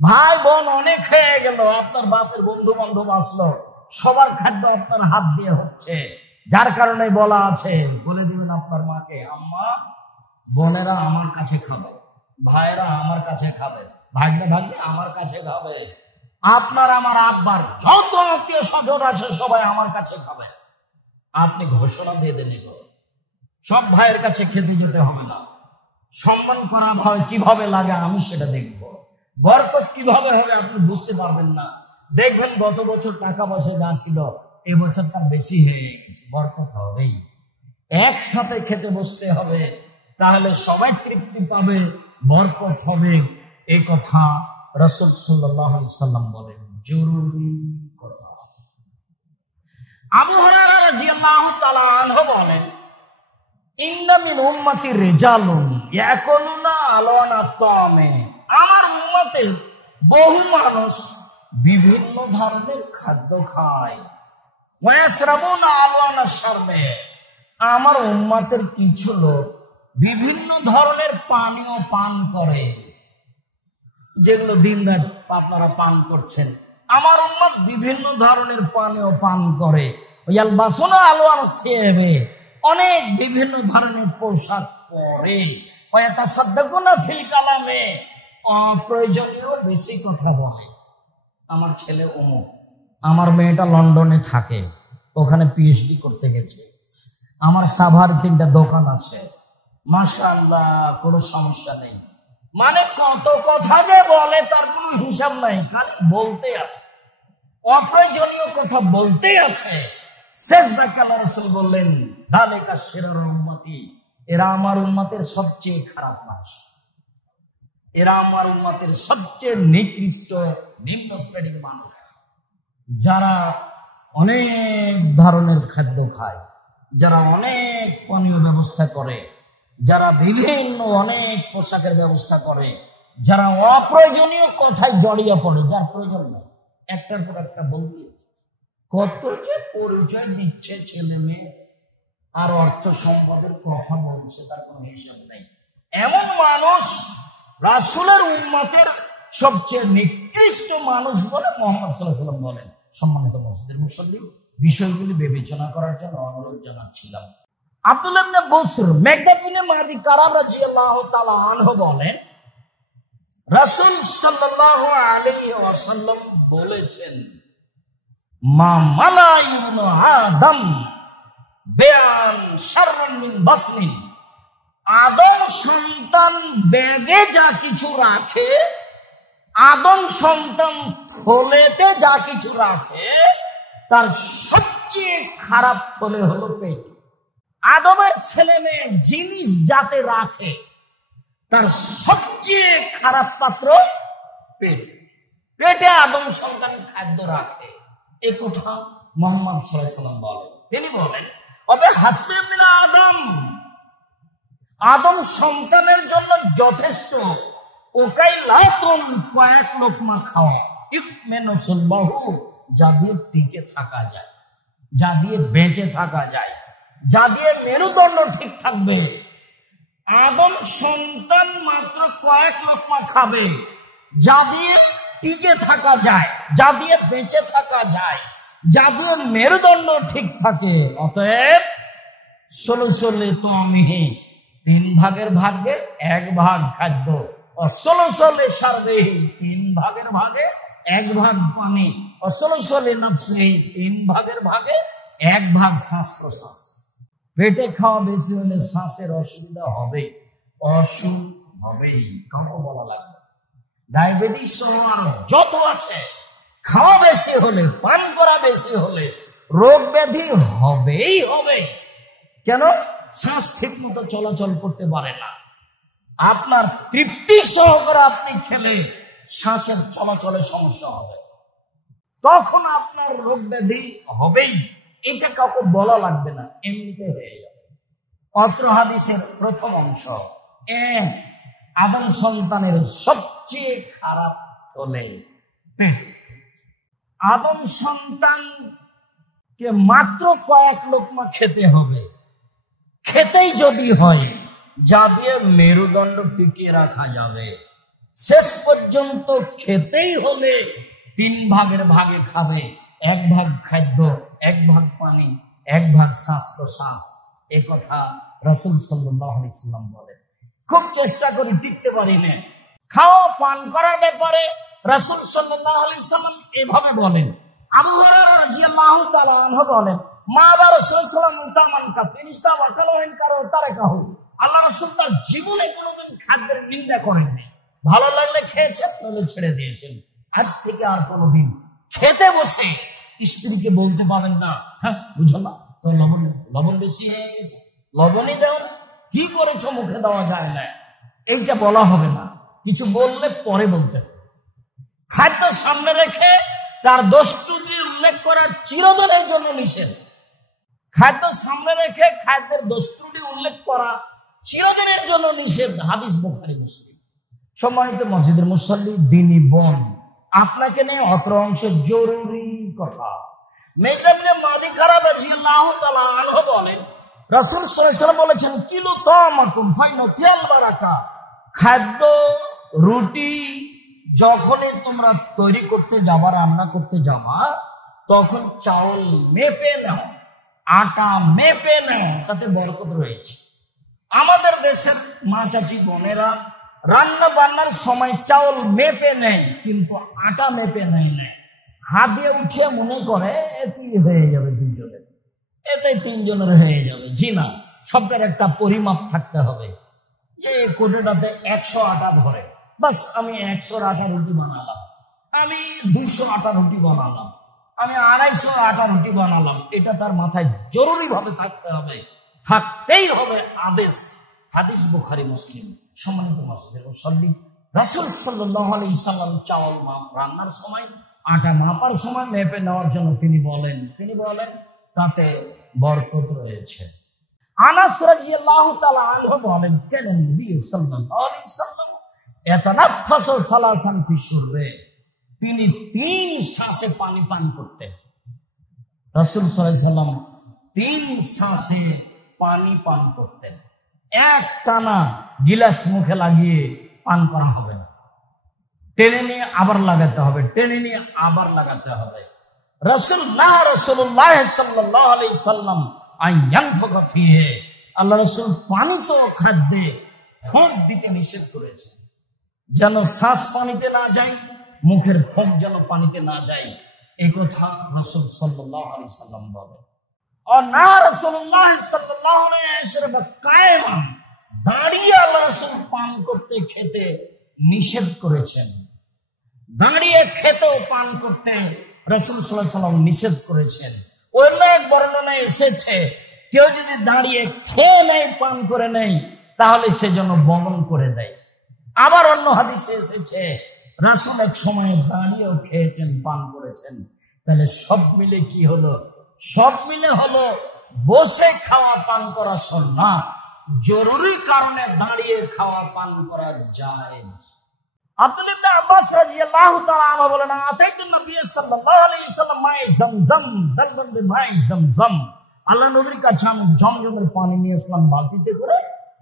ভাই বোন অনেক হয়ে গেল, আপনার বাপের বন্ধু বান্ধব আসলো, সবার খাদ্য আপনার হাত দিয়ে হচ্ছে। যার কারণে বলা আছে, বলে দিবেন আপনার মাকে, আম্মা, বোনেরা আমার কাছে খাবে, ভাইরা আমার কাছে খাবে, ভাগ্নে ভাগ্নে আমার কাছে খাবে, আপনার আমার আব্বার যত আত্মীয় স্বজন আছে সবাই আমার কাছে খাবে। আপনি ঘোষণা দিয়ে দেন, সব ভাইয়ের কাছে খেতে যেতে হবে না। সম্মান করা হয় কিভাবে লাগে আমি সেটা দেখব। বরকত কিভাবে হবে আপনি বুঝতে পারবেন না। দেখবেন গত বছর টাকা পয়সা যা ছিল, এবছর তার বেশি হয়ে গেছে। বরকত হবেই, একসাথে খেতে বসতে হবে, তাহলে সবাই তৃপ্তি পাবে, বরকত হবে। এই কথা রাসূল সাল্লাল্লাহু আলাইহি সাল্লাম বলেন জরুরি কথা। আবু হুরায়রা রাদিয়াল্লাহু তাআলা আনহু বলেন ইন্না মিন উম্মতি রিজালুন ইয়াকুলুনা আলানা তামে, আমার উম্মতে বহু মানুষ বিভিন্ন ধরনের খাদ্য খায়। ওয়া ইয়াশরাবুনা আলানা শারবে, আমার উম্মতের কিছু লোক বিভিন্ন ধরনের পানীয় পান করে, যেগুলো দিনরাত আপনারা পান করছেন। আমার উম্মত বিভিন্ন ধরনের পানীয় পান করে। ইয়ালবাসুনা আলানা সিয়াবে, অনেক বিভিন্ন ধরনের পোশাক পরে। ওয়া ইয়াতাসাদ্দাকুনা ফিল কালামে, অপ্রয়োজনীয় বেশি কথা বলে। আমার ছেলে অমুক, আমার মেয়েটা লন্ডনে থাকে, ওখানে পিএইচডি করতে গেছে, আমার সাভার 3টা দোকান আছে, মাশাআল্লাহ কোনো সমস্যা নেই। মানে কত কথা যে বলে তার কোনো হিসাব নাই, খালি বলতে আছে, অপ্রয়োজনীয় কথা বলতে আছে। শেষ বাক্যে আল্লাহ রাসূল বললেন যালিকা শিরারুল উম্মতি, এরা আমার উম্মতের সবচেয়ে খারাপ মানুষ, এরা আমার উম্মতের সবচেয়ে নিকৃষ্ট নিম্ন শ্রেণীর মানুষ, যারা অনেক ধরনের খাদ্য খায়, যারা অনেক পানীয় ব্যবস্থা করে, যারা বিভিন্ন অনেক পোশাকের ব্যবস্থা করে, যারা অপ্রয়োজনীয় কথায় জড়িয়ে পড়ে, যার প্রয়োজন নেই, একটার পর একটা বলতে কত যে পরিচয় দিচ্ছে ছেলে মেয়ে আর অর্থ সম্পদের কথা বলছে, তার কোনো হিসাব নেই। এমন মানুষ রাসূলের উম্মতের সবচেয়ে নিকৃষ্ট মানুষ বলে মুহাম্মদ সাল্লাল্লাহু আলাইহি ওয়াসাল্লাম বলেন। সম্মানিত মসজিদের মুসল্লি, বিষয়গুলি বিবেচনা করার জন্য অনুরোধ জানাচ্ছিলাম। আব্দুল্লাহ ইবনে বুসর মেকদাদ বিন মাদি কারাব রাদিয়াল্লাহু তাআলা আনহু বলেন রাসূল সাল্লাল্লাহু আলাইহি ওয়াসাল্লাম বলেছেন মা মালা ইবনু আদম বিআন শাররুন মিন বাতনিন, আদম সন্তান ব্যাগে যা কিছু রাখে, আদম সন্তান থলেতে যা কিছু রাখে, তার সবচেয়ে খারাপ থলে হলো পেট। আদমের ছেলে মেয়ে জিনিস যাতে রাখে, তার সবচেয়ে খারাপ পাত্র পেট। পেটে আদম সন্তান খাদ্য রাখে, এ কথা মুহাম্মদ সাল্লাল্লাহু আলাইহি ওয়াসাল্লাম বলেন। তিনি বলেন অবে হাসবে মিন আদম, আদম সন্তানের জন্য যথেষ্ট ওকাইলাতুন, কয়েক লোকমা খাওয়া, ইকমেনু সুলবাহু, যা দিয়ে টিকে থাকা যায়, যা দিয়ে বেঁচে থাকা যায়, যা দিয়ে মেরুদণ্ড ঠিক থাকবে। আদম সন্তান মাত্র কয়েক লোকমা খাবে, যা দিয়ে টিকে থাকা যায়, যা দিয়ে বেঁচে থাকা যায়, যা দিয়ে মেরুদণ্ড ঠিক থাকে। অতএব ষোলশোলে তো আমি 3 ভাগের ভাগে 1 ভাগ খাদ্য, ষোলশোলে সারবে 3 ভাগের ভাগে 1 ভাগ পানি, ষোলশোলে নফসে 3 ভাগের ভাগে 1 ভাগ শ্বাস প্রশ্বাস। পেটে খাওয়া বেশি হলে শ্বাসের অসুবিধা হবে, অসুখ হবেই, কাউকে বলা লাগবে। ডায়াবেটিস সহ আর যত আছে, খাওয়া বেশি হলে, পান করা বেশি হলে রোগ ব্যাধি হবেই হবে। কেন? শ্বাস ঠিক মতো চলাচল করতে পারে না। আপনার তৃপ্তি সহকারে আপনি খেলে শ্বাসের চলাচলে সমস্যা হবে, তখন আপনার রোগ ব্যাধি হবেই, এটা কাউকে বলা লাগবে না, এমনিতে হয়ে যাবে। অত্র হাদিসের প্রথম অংশ, আদম সন্তানের সবচেয়ে খারাপ হলে আদম সন্তানকে মাত্র কয়েক লোকমা খেতে হবে, খেতেই যদি হয় যা দিয়ে মেরুদণ্ড টিকিয়ে রাখা যাবে। শেষ পর্যন্ত খেতেই হলে 3 ভাগের ভাগে খাবে, 1 ভাগ খাদ্য, 1 ভাগ পানি, 1 ভাগ শ্বাস প্রশ্বাস। এ কথা রাসূল সাল্লাল্লাহু আলাইহি ওয়াসাল্লাম বলেন। খুব চেষ্টা করি, টিকতে পারি না। খাওয়া পান করার ব্যাপারে রাসূল সাল্লাল্লাহু আলাইহি ওয়াসাল্লাম এভাবে বলেন। আবু হুরায়রা রাদিয়াল্লাহু তাআলা আনহু বলেন মা বা রাসূল সাল্লাল্লাহু আলাইহি ওয়াসাল্লাম কা তিনিস্তা ওয়াকালহিন কারো তারাকাহু, আল্লাহ রাসূল তার জীবনে কোনোদিন খাদ্যের নিন্দা করেননি। ভালো লাগলে খেয়েছেন, নইলে ছেড়ে দিয়েছেন। আজ থেকে আর কোনোদিন খেতে বসে স্ত্রীকে বলতে পারেন না, হ্যাঁ বুঝো না তো লবণ বেশি হয়ে গেছে, লবণই দাও, কি করেছো মুখে দেওয়া যায় না, এইটা বলা হবে না। কিছু বললে পরে বলতে হবে। খাদ্য সামনে রেখে তার দোষ ত্রুটি উল্লেখ করা চিরদিনের জন্য নিষেধ। খাদ্য সামনে রেখে খাদ্যের দোষ ত্রুটি উল্লেখ করা চিরদিনের জন্য নিষেধ। হাদিস বুখারী মুসলিম। সম্মানিত মসজিদের মুসল্লি, দ্বীনি বোন, আপনাকে নিয়ে অত্র অংশে জরুরি কথা। মেজদাবনে মাদি খারাপ রাদিয়াল্লাহু তাআলা আনহু বলেন, রাসূল সাল্লাল্লাহু আলাইহি ওয়াসাল্লাম বলেছেন, কিলু তামাকুম ফাইনা ফিল বারাকা। খাদ্য রুটি যখনই তোমরা তৈরি করতে যাবা, রান্না করতে যাবা, তখন চাউল মেপে নাও, আটা মেপে নাও, তাতে বরকত রয়েছে। আমাদের দেশের মা চাচি বোনেরা রান্না বান্নার সময় চাউল মেপে নেয়, কিন্তু আটা মেপে নেয় না। হাত দিয়ে উঠিয়ে মনে করে এতেই হয়ে যাবে দুজনের, এতে তিনজনের হয়ে যাবে। জি না, সবটার একটা পরিমাপ থাকতে হবে। যে কোটোটাতে 100 আটা ধরে, বাস আমি 100 আটা রুটি বানালাম, আমি 200 আটা রুটি বানালাম, আমি 250 আটা রুটি বানালাম, এটা তার মাথায় জরুরি ভাবে থাকতে হবে, থাকতেই হবে আদেশ। হাদিস বুখারী মুসলিম। সম্মানিত মসজিদের মুসল্লি, রাসূল সাল্লাল্লাহু আলাইহি ওয়াসাল্লাম চাউল রান্নার সময়, আটা মাপার সময় মেপে নেওয়ার জন্য তিনি বলেন তাতে বরকত রয়েছে। আনাস রাদিয়াল্লাহু তাআলা আনহু বলেন, কানা নবী সাল্লাল্লাহু আলাইহি ওয়াসাল্লাম ইয়াতানাফাসু সালাসান ফি শুরবে। তিনি 3 শ্বাসে পানি পান করতেন। রাসূল সাল্লাল্লাহু আলাইহি ওয়াসাল্লাম 3 শ্বাসে পানি পান করতেন। এক টানা গিলাস মুখে লাগিয়ে পান করা হবে না, টেনে নিয়ে আবার লাগাতে হবে, টেনে নিয়ে আবার লাগাতে হবে। রাসূলুল্লাহ সাল্লাল্লাহু আলাইহি ওয়াসাল্লাম আইয়ানফাকা ফিহি, আল্লাহ রাসূল পানি তো খাদ্যে ফোঁক দিতে নিষেধ করেছেন, যেন শ্বাস পানিতে না যায়, মুখের ফোঁক যেন পানিতে না যায়, এই কথা রাসূল সাল্লাল্লাহু আলাইহি ওয়াসাল্লাম বলেন। আর না রাসূলুল্লাহ সাল্লাল্লাহু আলাইহি ওয়াসাল্লাম কায়েমান, দাঁড়িয়ে আল্লাহ রাসূল পান করতে খেতে নিষেধ করেছেন। দাঁড়িয়ে খেতে পান করতে রাসূল সাল্লাল্লাহু আলাইহি ওয়াসাল্লাম নিষেধ করেছেন। অন্য এক বর্ণনায় এসেছে, কেউ যদি দাঁড়িয়ে খেয়ে নেয়, পান করে নেয়, তাহলে সে যেন বমন করে দেয়। আবার অন্য হাদিসে এসেছে, রাসূল এক সময় দাঁড়িয়েও খেয়েছেন, পান করেছেন। তাহলে সব মিলে কি হলো? সব মিলে হলো বসে খাওয়া পান করা সুন্নাত, জরুরি কারণে দাঁড়িয়ে খাওয়া পান করা জায়েজ। আব্দুল্লাহ ইবনে আব্বাস রাদিয়াল্লাহু তাআলা আনহু বলেন, আতাইতু নবী সাল্লাল্লাহু আলাইহি ওয়াসাল্লাম মাই zamzam দালবান বিমাই zamzam। আল্লাহ নবীর কাছে আমি জমজমের পানি নিয়ে আসলাম বালতিতে করে,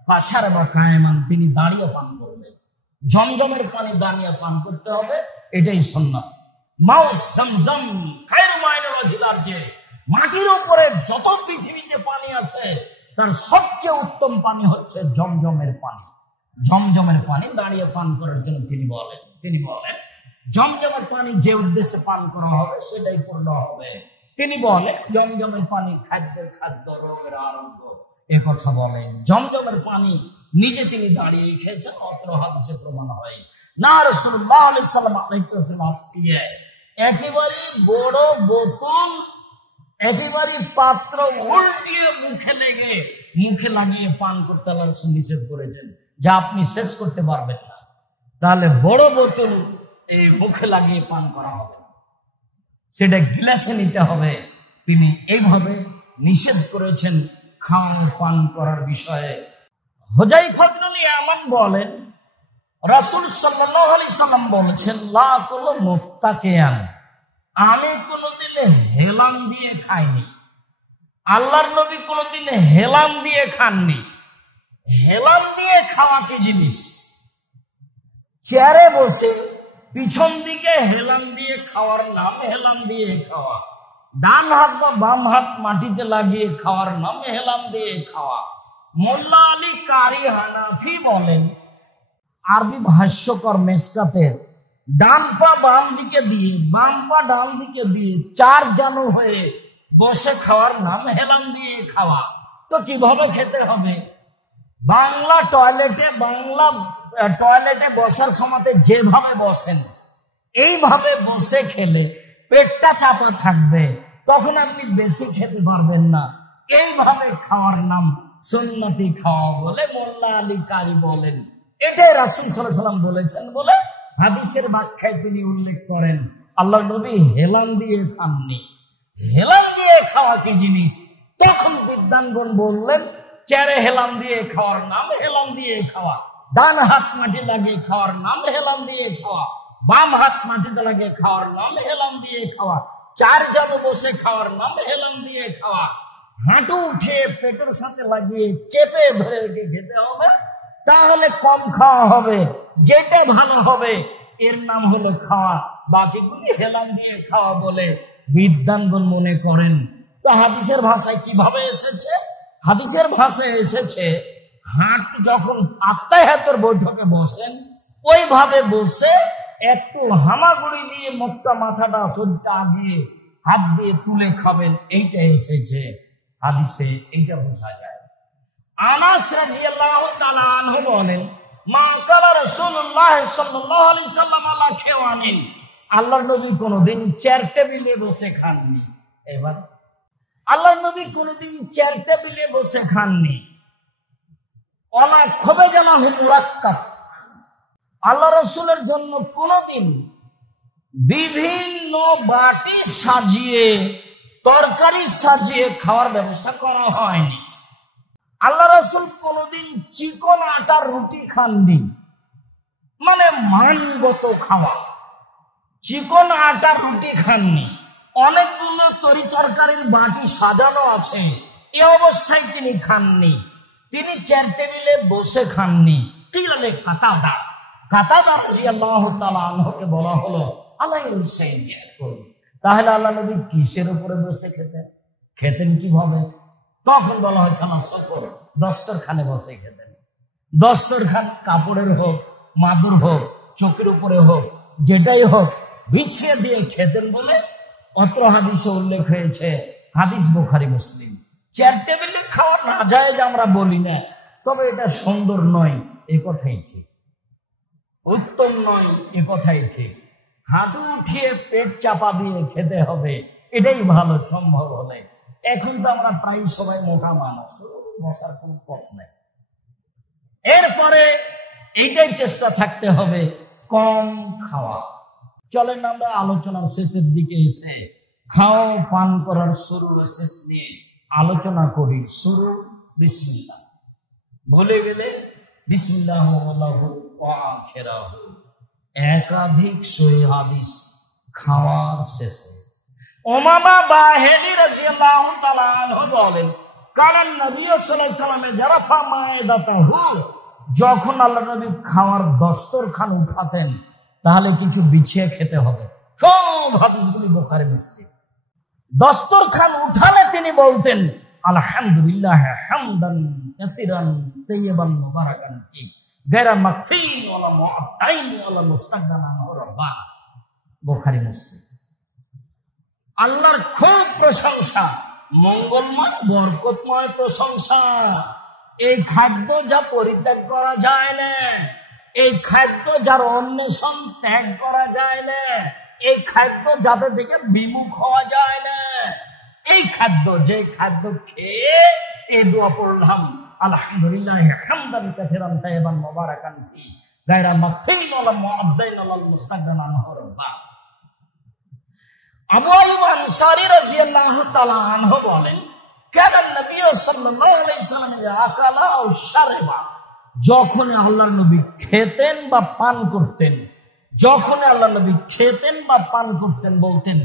ফাশারাবা কায়েমান, তিনি দাঁড়িয়ে পান করলেন। জমজমের পানি দাঁড়িয়ে পান করতে হবে, এটাই সুন্নাত। মাউ zamzam খায়রু মাইনাল ওয়াজিলার, যে মাটির উপরে যত পৃথিবীতে পানি আছে তার সবচেয়ে উত্তম পানি হচ্ছে জমজমের পানি। জমজমের পানি দাঁড়িয়ে পান করার জন্য তিনি বলেন জমজমের পানি যে উদ্দেশ্যে পান করা হবে সেটাই পূর্ণ হবে। তিনি বলেন জমজমের পানি খাদ্যের খাদ্য, রোগের আরোগ্য, এ কথা বলেন। জমজমের পানি নিজে তিনি দাঁড়িয়ে খেয়েছেন, অত্র হাদিসে প্রমাণ হয়। না রাসূলুল্লাহ সাল্লাল্লাহু আলাইহি ওয়াসাল্লাম একেবারে বড় বোতল, একেবারে পাত্র উল্টিয়ে মুখে লাগিয়ে পান করতে আল্লাহ রাসূল নিষেধ করেছেন, যা আপনি শেষ করতে পারবেন না, তাহলে বড় বোতল এই মুখে লাগিয়ে পান করা হবে, সেটা গিলাসে নিতে হবে। তিনি এইভাবে নিষেধ করেছেন খাওয়া পান করার বিষয়ে। হুযায়ফা ইবনুল ইয়ামান বলেন, রাসূল সাল্লাল্লাহু আলাইহি সাল্লাম বলেছেন, লা কুলু মুত্তাকিয়ান, আমি কোনোদিন হেলান দিয়ে খাইনি। আল্লাহর নবী কোনোদিন হেলান দিয়ে খাননি। হেলান দিয়ে খাওয়া কি জিনিস? চেয়ারে বসে পিছন দিকে হেলান দিয়ে খাওয়ার নাম হেলান দিয়ে খাওয়া। ডান হাত বা বাম হাত মাটিতে লাগিয়ে খাওয়ার নাম হেলান দিয়ে খাওয়া। মোল্লা আলী কারি হানাফি বলেন, আরবি ভাষ্যকর মেশকাতের, ডান পা বাম দিকে দিয়ে বাম পা ডান দিকে দিয়ে 4 জানু হয়ে বসে খাওয়ার নাম হেলান দিয়ে খাওয়া। তো কিভাবে খেতে হবে? বাংলা টয়লেটে বসার সময়তে যেভাবে বসেন, এইভাবে বসে খেলে পেটটা চাপা থাকবে, তখন আপনি বেশি খেতে পারবেন না। এইভাবে খাওয়ার নাম সুন্নতি খাওয়া বলে মোল্লা আলী কারি বলেন। এটাই রাসূল সাল্লাল্লাহু আলাইহি ওয়াসাল্লাম বলেছেন বলে হাদিসের ব্যাখ্যায় তিনি উল্লেখ করেন আল্লাহর নবী হেলান দিয়ে খাননি। হেলান দিয়ে খাওয়া কি জিনিস? তখন বিদ্বানগণ বললেন, চেয়ারে হেলান দিয়ে খাওয়ার নাম হেলান দিয়ে খাওয়া, ডান হাত মাটি লাগিয়ে খাওয়ার নাম হেলান দিয়ে খাওয়া, বাম হাত মাটিতে লাগিয়ে খাওয়ার নাম হেলান দিয়ে খাওয়া, চার জানু বসে খাওয়ার নাম হেলান দিয়ে খাওয়া, হাঁটু উঠিয়ে পেটের সাথে লাগিয়ে চেপে ধরে রেখে খেতে হবে, তাহলে কম খাওয়া হবে, যেটা ভালো হবে এর নাম হলো খাওয়া, বাকিগুলি হেলান দিয়ে খাওয়া বলে বিদ্বানগণ মনে করেন। তো হাদিসের ভাষায় কিভাবে এসেছে? হাদিসের ভাষায় এসেছে, হাত যখন আত্মায়াতের বৈঠকে বসেন ওইভাবে বসে একটু হামাগুড়ি দিয়ে মুখটা মাথাটা শরীরটা আগিয়ে হাত দিয়ে তুলে খাবেন, এইটা এসেছে হাদিসে, এইটা বোঝা যায়। আনাস রাদিয়াল্লাহু তাআলা আনহু বলেন, মা কালা রাসূলুল্লাহ সাল্লাল্লাহু আলাইহি সাল্লাম আলা খেওয়ানিন, আল্লাহর নবী কোনোদিন চেয়ার টেবিলে বসে খাননি। এবার আল্লাহর নবী কোনোদিন চেয়ার টেবিলে বসে খাননি। ওয়ালা খুবজানাহু মুরাক্কাক, আল্লাহ রাসূলের জন্য কোনোদিন বিভিন্ন বাটি সাজিয়ে তরকারি সাজিয়ে খাওয়ার ব্যবস্থা করা হয়নি। আল্লাহ রাসূল কোনোদিন চিকন আটার রুটি খাননি, মানে মানগত খাওয়া। চিকন আটার রুটি খাননি, অনেকগুলো তরি তরকারির বাটি সাজানো আছে, এ অবস্থায় তিনি খাননি। তিনি চেয়ার টেবিলে বসে খাননি। কিলালে কাতাদা, কাতাদা রাদিয়াল্লাহু তাআলা আনহুকে বলা হলো, আলাইহিল হুসাইন, তাহলে আল্লাহ নবী কিসের উপরে বসে খেতেন? খেতেন কিভাবে? তখন বলা হয় থানা সফর, দস্তরখানে বসে খেতেন। দস্তরখান কাপড়ের হোক, মাদুর হোক, চোখের উপরে হোক, যেটাই হোক বিছিয়ে দিয়ে খেতেন বলে অত্র হাদিসে উল্লেখ হয়েছে। হাদিস বুখারী মুসলিম। চেয়ার টেবিলে খাওয়া না যায় যে আমরা বলি না, তবে এটা সুন্দর নয় এ কথাই ঠিক, উত্তম নয় এ কথাই ঠিক। হাঁটু উঠিয়ে পেট চাপা দিয়ে খেতে হবে, এটাই ভালো সম্ভব হলে। এখন তো আমরা প্রায় সবাই মোটা মানুষ, বসার কোন পথ নাই। এরপরে এইটাই চেষ্টা থাকতে হবে কম খাওয়া। চলেন আমরা আলোচনার শেষের দিকে এসে খাওয়া পান করার শুরু শেষ নিয়ে আলোচনা করি। শুরু বিসমিল্লাহ, ভুলে গেলে বিসমিল্লাহ ওয়া আখিরাহু, একাধিক সহিহ হাদিস খাওয়ার শেষে। উমামা বাহিনী রাদিয়াল্লাহু তাআলা আনহু বলেন, কারণ নবী সাল্লাল্লাহু আলাইহি ওয়াসাল্লাম জারাফা মায়দাতাহু, যখন আল্লাহ নবী খাওয়ার দস্তরখান উঠাতেন তাহলে কিছু বিছিয়ে খেতে হবে। সব হাদিসগুলি বুখারী মুসলিম। দস্তরখান উঠালে তিনি বলতেন, আলহামদুলিল্লাহ হামদান কাসীরান তাইয়িবান মুবারাকান ফি গায়রা মাকফিন ওয়ালা মুআত্তাইন ওয়ালা মুস্তাগনান রাব্বা। বুখারী মুসলিম। আল্লাহর খুব প্রশংসা, মঙ্গলময় বরকতময় প্রশংসা। এই খাদ্য যা পরিত্যাগ করা যায় না, এই খাদ্য যার অন্বেষণ ত্যাগ করা যায় না, এই খাদ্য যাদের থেকে বিমুখ হওয়া যায় না, এই খাদ্য, যে খাদ্য খেয়ে এই দোয়া পড়লাম, আলহামদুলিল্লাহ হামদান কাসীরান তাইয়িবান মুবারাকান ফি গায়রা মাকফিন ওয়ালা মুআদ্দাইন ওয়ালা মুস্তাগনান রাব্বা। আবু আইয়ুব আনসারী রাদিয়াল্লাহু তাআলা আনহু বলেন, কানা নবী সাল্লাল্লাহু আলাইহি ওয়াসাল্লাম ইয়াকালা আও শারবা, যখন আল্লাহর নবী খেতেন বা পান করতেন, যখন আল্লাহর নবী খেতেন বা পান করতেন বলতেন,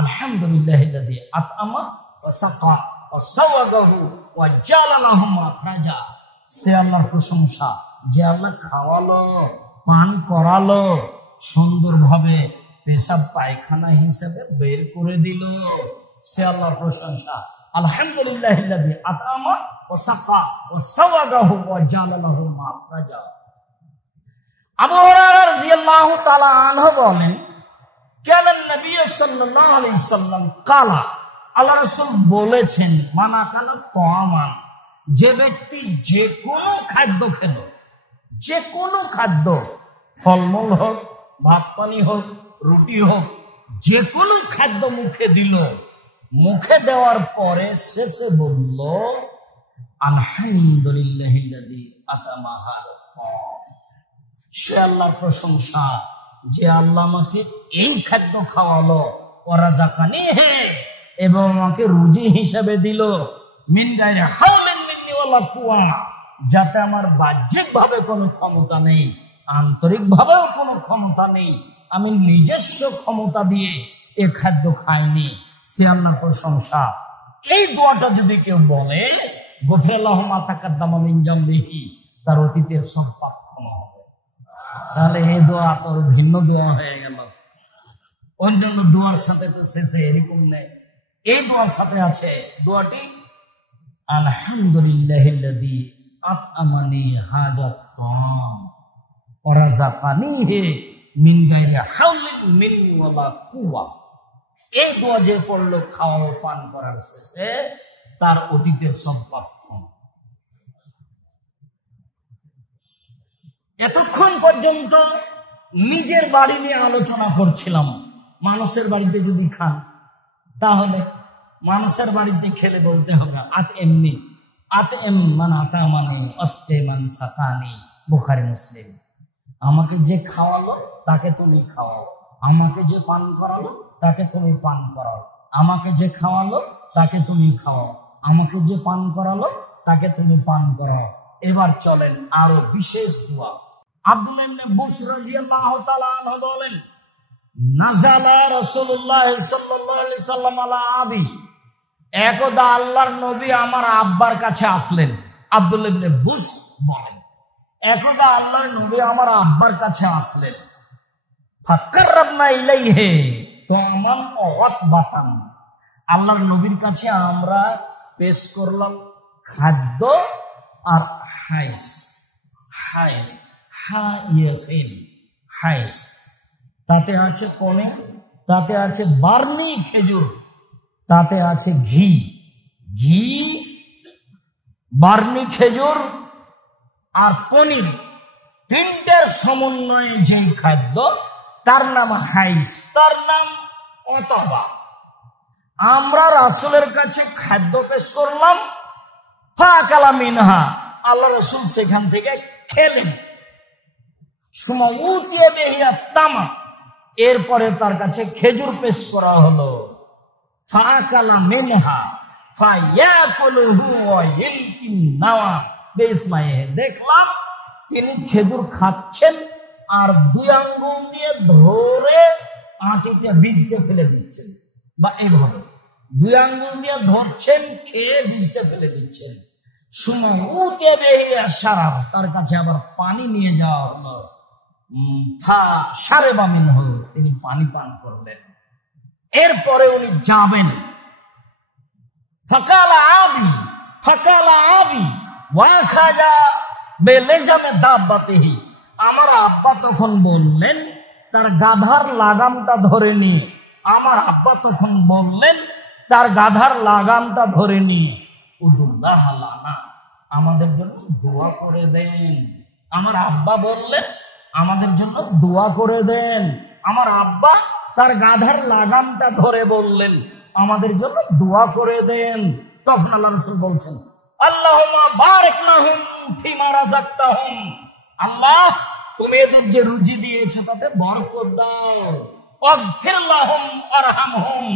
আলহামদুলিল্লাহিল্লাযী আত'আমা ওয়া সাকা ওয়া সাওয়াগাহু ওয়া জাআলা লাহু মাখরাজা। সে আল্লাহর প্রশংসা যে আল্লাহ খাওয়ালো, পান করালো, সুন্দরভাবে পেশাব পায়খানা হিসেবে বের করে দিল, সে আল্লাহর প্রশংসা। আলহামদুলিল্লাহিল্লাযী আত'আমা ওয়া সাকা ওয়া সাওয়াগাহু ওয়া জাআলা লাহু মাখরাজা। আবু হুরায়রা রাদিয়াল্লাহু তাআলা আনহু বলেন, কানা নবী সাল্লাল্লাহু আলাইহি সাল্লাম কালা, আল্লাহ রাসূল বলেছেন, মানা কানা তাআমান, যে ব্যক্তি যে কোনো খাদ্য খেল, যে কোনো খাদ্য, ফলমূল হোক, ভাত পানি হোক, রুটি হোক, যে কোনো খাদ্য মুখে দিল, মুখে দেওয়ার পরে শেষে বলল, আলহামদুলিল্লাহিল্লাযী আত'আমা হাযা তা'আম। সে আল্লাহর প্রশংসা যে আল্লাহ আমাকে এই খাদ্য খাওয়ালো, ওরা জাকানি হে, এবং আমাকে রুজি হিসাবে দিল, মিন গায়রি হাওলিন মিন্নি ওয়ালা কুওয়া, যাতে আমার বাহ্যিক ভাবে কোনো ক্ষমতা নেই, আন্তরিক ভাবেও কোনো ক্ষমতা নেই, আমি নিজস্ব ক্ষমতা দিয়ে এ খাদ্য খাইনি, সে আল্লাহর প্রশংসা। এই দোয়াটা যদি কেউ বলে, গফিরাল্লাহু মা তাকাদ্দামা মিন জামবিহি, তার অতীতের সব পাপ ক্ষমা হবে। তাহলে এই দোয়া তোর ভিন্ন দোয়া হয়ে গেল। অন্যান্য দোয়ার সাথে তো শেষে এরকম নেই, এই দোয়ার সাথে আছে দোয়াটি আলহামদুলিল্লাহিল্লাযী আত'আমানি হাযাত তা'আম ওয়া রাযাকানিহি মিন গায়রি হাওলিন মিন্নি ওয়ালা কুওয়া। এই দোয়া যে পড়লো খাওয়া ও পান করার শেষে, তার অতীতের সব পাপ ক্ষমা। এতক্ষণ পর্যন্ত নিজের বাড়ি নিয়ে আলোচনা করছিলাম। মানুষের বাড়িতে যদি খান, তাহলে মানুষের বাড়িতে খেলে বলতে হবে আত'এমনি, আত'এম মান আত'আমানি আসকে মান সাকানি, বুখারী মুসলিম। আমাকে যে খাওয়ালো তাকে তুমি খাওয়াও, আমাকে যে পান করালো তাকে তুমি পান করাও, আমাকে যে খাওয়ালো তাকে তুমি খাওয়াও, আমাকে যে পান করালো তাকে তুমি পান করাও। এবার চলেন আরো বিশেষ দোয়া। আব্দুল্লাহ ইবনে বুসর রাদিয়াল্লাহু তাআলা আনহু বলেন, নাযালা রাসূলুল্লাহ সাল্লাল্লাহু আলাইহি সাল্লাম আলা আবি, একদা আল্লাহর নবী আমার আব্বার কাছে আসলেন। আব্দুল্লাহ ইবনে বুসর বলেন, একদা আল্লাহর নবী আমার আব্বার কাছে আসলেন। ফাকাররাবনা ইলাইহি তামান ওয়া বাতান, আল্লাহর নবীর কাছে আমরা পেশ করলাম খাদ্য আর হাইস। হাইস হাইস, তাতে আছে পনির, তাতে আছে বার্নি খেজুর, তাতে আছে ঘি, বার্নি খেজুর আর পনির, তিনটার সমন্বয়ে যে খাদ্য, তার নাম হাইস, তার নাম অতবা। আমরা রাসূলের কাছে খাদ্য পেশ করলাম। ফাকালা মিনহা, আল্লাহ রাসূল সেখান থেকে খেলেন। সুমা উতিয়া বিহিয়া তামা, এরপরে তার কাছে খেজুর পেশ করা হলো। ফাকালা মিনহা ফায়াকুলুহু ওয়া ইয়ালকিন নাওয়া বিসমাইহি, দেখলাম তিনি খেজুর খাচ্ছেন আর দুই আঙ্গুল দিয়ে ধরে আটিটা বীজটা ফেলে দিচ্ছেন, বা এইভাবে দুই আঙ্গুল দিয়ে ধরছেন, খেয়ে বীজটা ফেলে দিচ্ছেন। সুমা উতিয়া বিহিয়া শারাব, তার কাছে আবার পানি নিয়ে যাওয়া হলো। শারেবা মিনহু, তিনি পানি পান করলেন। এরপরে উনি যাবেন। ফাকালা আবি ওয়া খাজা বেলেজামে দাব্বাতিহি, আমার আব্বা তখন বললেন, তার গাধার লাগামটা ধরে নিয়ে, আমার আব্বা তখন বললেন তার গাধার লাগামটা ধরে নিয়ে, উদুল্লাহ লানা, আমাদের জন্য দোয়া করে দেন। আমার আব্বা বললেন আমাদের জন্য দোয়া করে দেন। আমার আব্বা তার গাধার লাগামটা ধরে বললেন আমাদের জন্য দোয়া করে দেন। তখন আল্লাহ রাসূল বলছেন, আল্লাহুম্মা বারিক লাহুম ফিমা রাযাকতাহুম, আল্লাহ তুমি এদের যে রুজি দিয়েছো তাতে বরকত দাও। ওয়াগফির লাহুম ওয়ারহামহুম,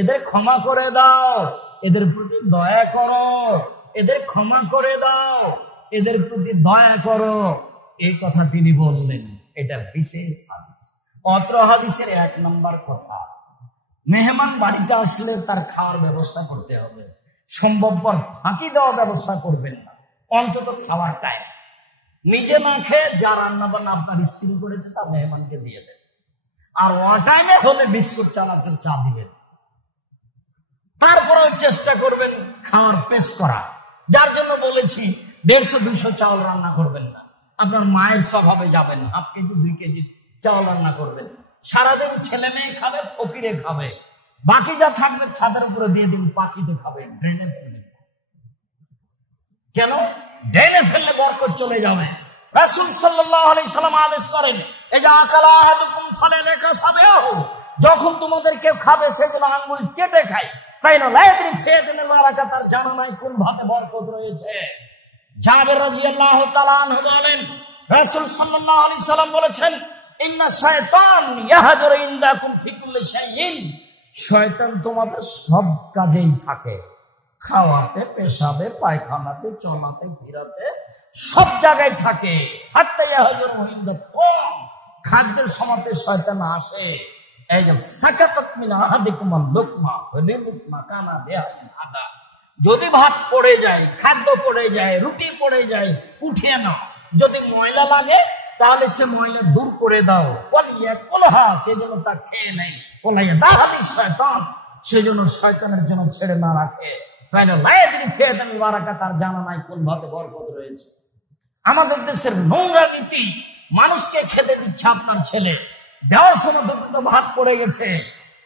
এদের ক্ষমা করে দাও, এদের প্রতি দয়া করো, এদের ক্ষমা করে দাও, এদের প্রতি দয়া করো। এই কথা তিনি বললেন। এটা বিশেষ হাদিস। অত্র হাদিসের 1 নম্বর কথা, মেহমান বাড়িতে আসলে তার খাওয়ার ব্যবস্থা করতে হবে। সম্ভবপর ফাঁকি দেওয়ার ব্যবস্থা করবেন না, অন্তত খাওয়ার টাইম। নিজে না খেয়ে যা রান্না বান্না আপনার স্ত্রী করেছে তা মেহমানকে দিয়ে দেন। আর অটাইমে হলে বিস্কুট চানাচুর চা দিবেন। তারপরেও চেষ্টা করবেন খাওয়ার পেশ করা। যার জন্য বলেছি 150-200 চাউল রান্না করবেন না। আপনার মায়ের স্বভাবে যাবেন, 1/2 কেজি 2 কেজি চাউল রান্না করবেন। সারাদিন ছেলে মেয়ে খাবে, ফকিরে খাবে, বাকি যা থাকবে ছাদের উপরে দিয়ে দিন, পাখিতে খাবে, ড্রেনে ফেলে। কেন? ড্রেনে ফেললে বরকত চলে যাবে। রাসূল সাল্লাল্লাহু আলাইহি সাল্লাম আদেশ করেন, এই যে আকালা আহাদুকুম ফালাকা সাবিহু, যখন তোমাদের কেউ খাবে সেগুলো আঙ্গুল চেটে খায়। ফাইনা লা ইয়াদরি ফিয়াদিন বারাকা, তার জানা নাই কোন ভাবে বরকত রয়েছে। জাবের রাদিয়াল্লাহু তাআলা আনহু বলেন, রাসূল সাল্লাল্লাহু আলাইহি সাল্লাম বলেছেন, ইন্না শায়তান ইয়াহজুরু ইনদাকুম ফি কুল্লি শাইইন, শয়তান তোমাদের সব কাজেই থাকে, খাওয়াতে, পেশাবে, পায়খানাতে, চলাতে, ফিরাতে, সব জায়গায় থাকে। হাত্তা ইয়াহজুরু ইনদাকুম, খাদ্যের সময়তে শয়তান আসে। এই যে সাকাতাত মিন আহাদিকুমাল লুকমা ফালিমুত মাকানা বিহাইন আদা, যদি ভাত পড়ে যায়, খাদ্য পড়ে যায়, রুটি পড়ে যায়, উঠিয়ে নাও। যদি ময়লা লাগে তাহলে সে ময়লা দূর করে দাও। ওয়ালিয়া কুলহা, সেজন্য তা খেয়ে নেই। ওলাইয়া দাহাবি শয়তান, সেজন্য শয়তানের জন্য ছেড়ে না রাখে। তাইলে লায়াদিন ফিয়াতান বারাকা, তার জানা নাই কোন ভাবে বরকত রয়েছে। আমাদের দেশের নোংরা নীতি, মানুষকে খেতে দিচ্ছে আপনার ছেলে, দেওয়ার সময় তো ভাত পড়ে গেছে,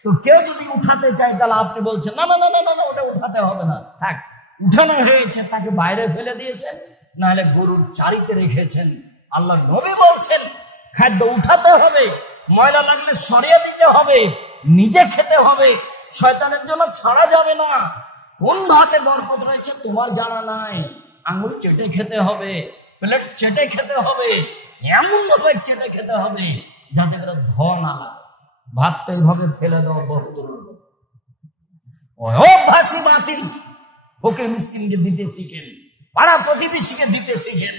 তো কেউ যদি উঠাতে চায় তাহলে আপনি বলছেন না না না না না, ওটা উঠাতে হবে না, থাক। উঠানো হয়েছে, তাকে বাইরে ফেলে দিয়েছেন, নাহলে গরুর চারিতে রেখেছেন। আল্লাহ নবী বলছেন খাদ্য উঠাতে হবে, ময়লা লাগলে সরিয়ে দিতে হবে, নিজে খেতে হবে, শয়তানের জন্য ছাড়া যাবে না। কোন ভাতে বরকত রয়েছে তোমার জানা নাই। আঙুল চেটে খেতে হবে, প্লেট চেটে খেতে হবে, এমন ভাবে চেটে খেতে হবে যাতে করে ধোয়া না লাগে। ভাত তো এইভাবে ফেলে দাও বহুত অভ্যাসী বাতিল। ফকির মিসকিনকে দিতে শিখেন, পাড়া প্রতিবেশীকে দিতে শিখেন,